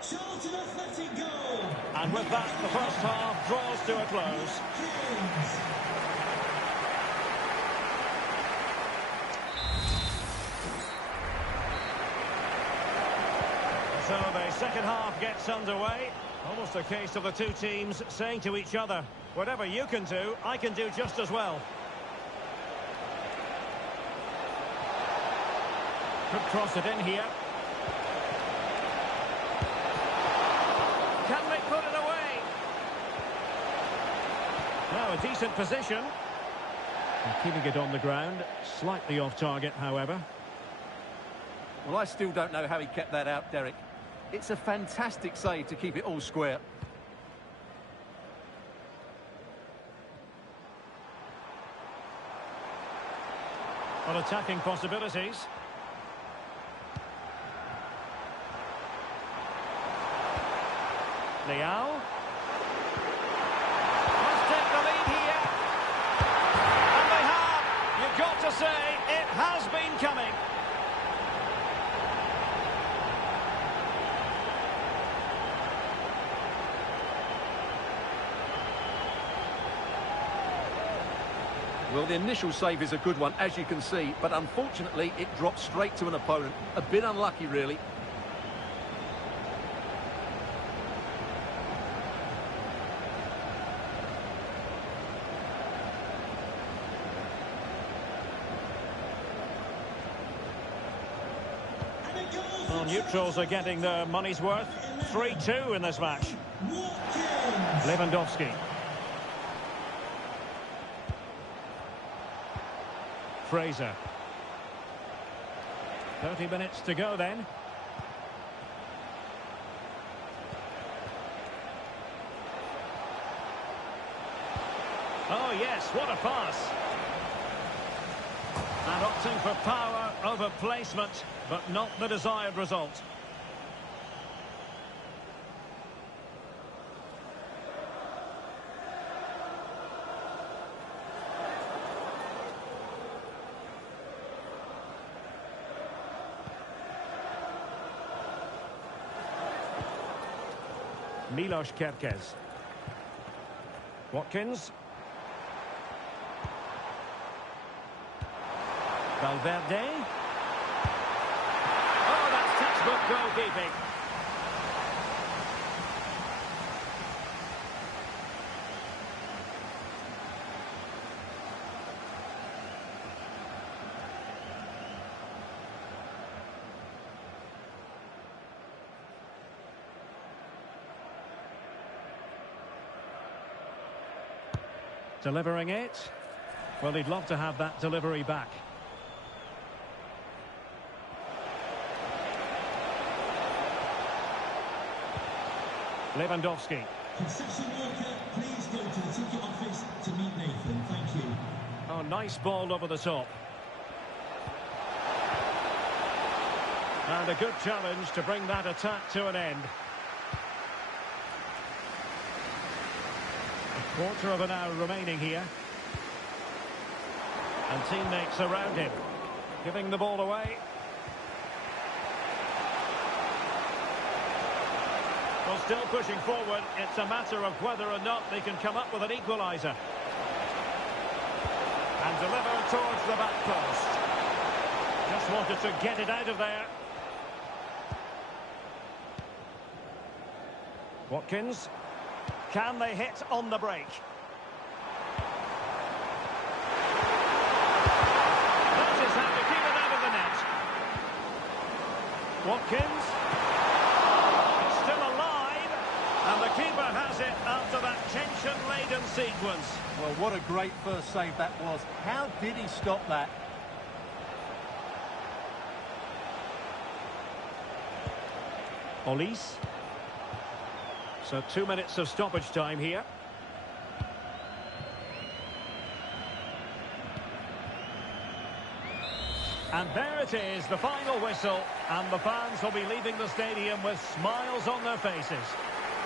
Short and athletic goal. And with that, the first half draws to a close. So the second half gets underway. Almost a case of the two teams saying to each other, whatever you can do, I can do just as well. Could cross it in here. Can they put it away? Now a decent position. And keeping it on the ground. Slightly off target, however. Well, I still don't know how he kept that out, Derek. It's a fantastic save to keep it all square. Well, attacking possibilities. Leao. Must take the lead here. And they have. You've got to say, it has been coming. Well, the initial save is a good one, as you can see, but unfortunately it dropped straight to an opponent. A bit unlucky, really. Well, neutrals are getting their money's worth. 3-2 in this match. Lewandowski. Fraser. 30 minutes to go then. Oh yes, what a pass. And opting for power over placement, but not the desired result. Milos Kerkez. Watkins. Valverde. Oh, that's textbook goalkeeping. Delivering it. Well, he'd love to have that delivery back. Lewandowski. Concession worker, please go to the ticket office to meet Nathan. Thank you. Oh, nice ball over the top. And a good challenge to bring that attack to an end. A quarter of an hour remaining here. And teammates around him. Giving the ball away. Well, still pushing forward. It's a matter of whether or not they can come up with an equaliser. And deliver towards the back post. Just wanted to get it out of there. Watkins. Can they hit on the break? That is how to keep it out of the net. Watkins. It's still alive. And the keeper has it after that tension-laden sequence. Well, what a great first save that was. How did he stop that? Olise. So 2 minutes of stoppage time here. And there it is, the final whistle. And the fans will be leaving the stadium with smiles on their faces.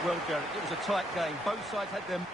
Well, Derek, it was a tight game. Both sides had them.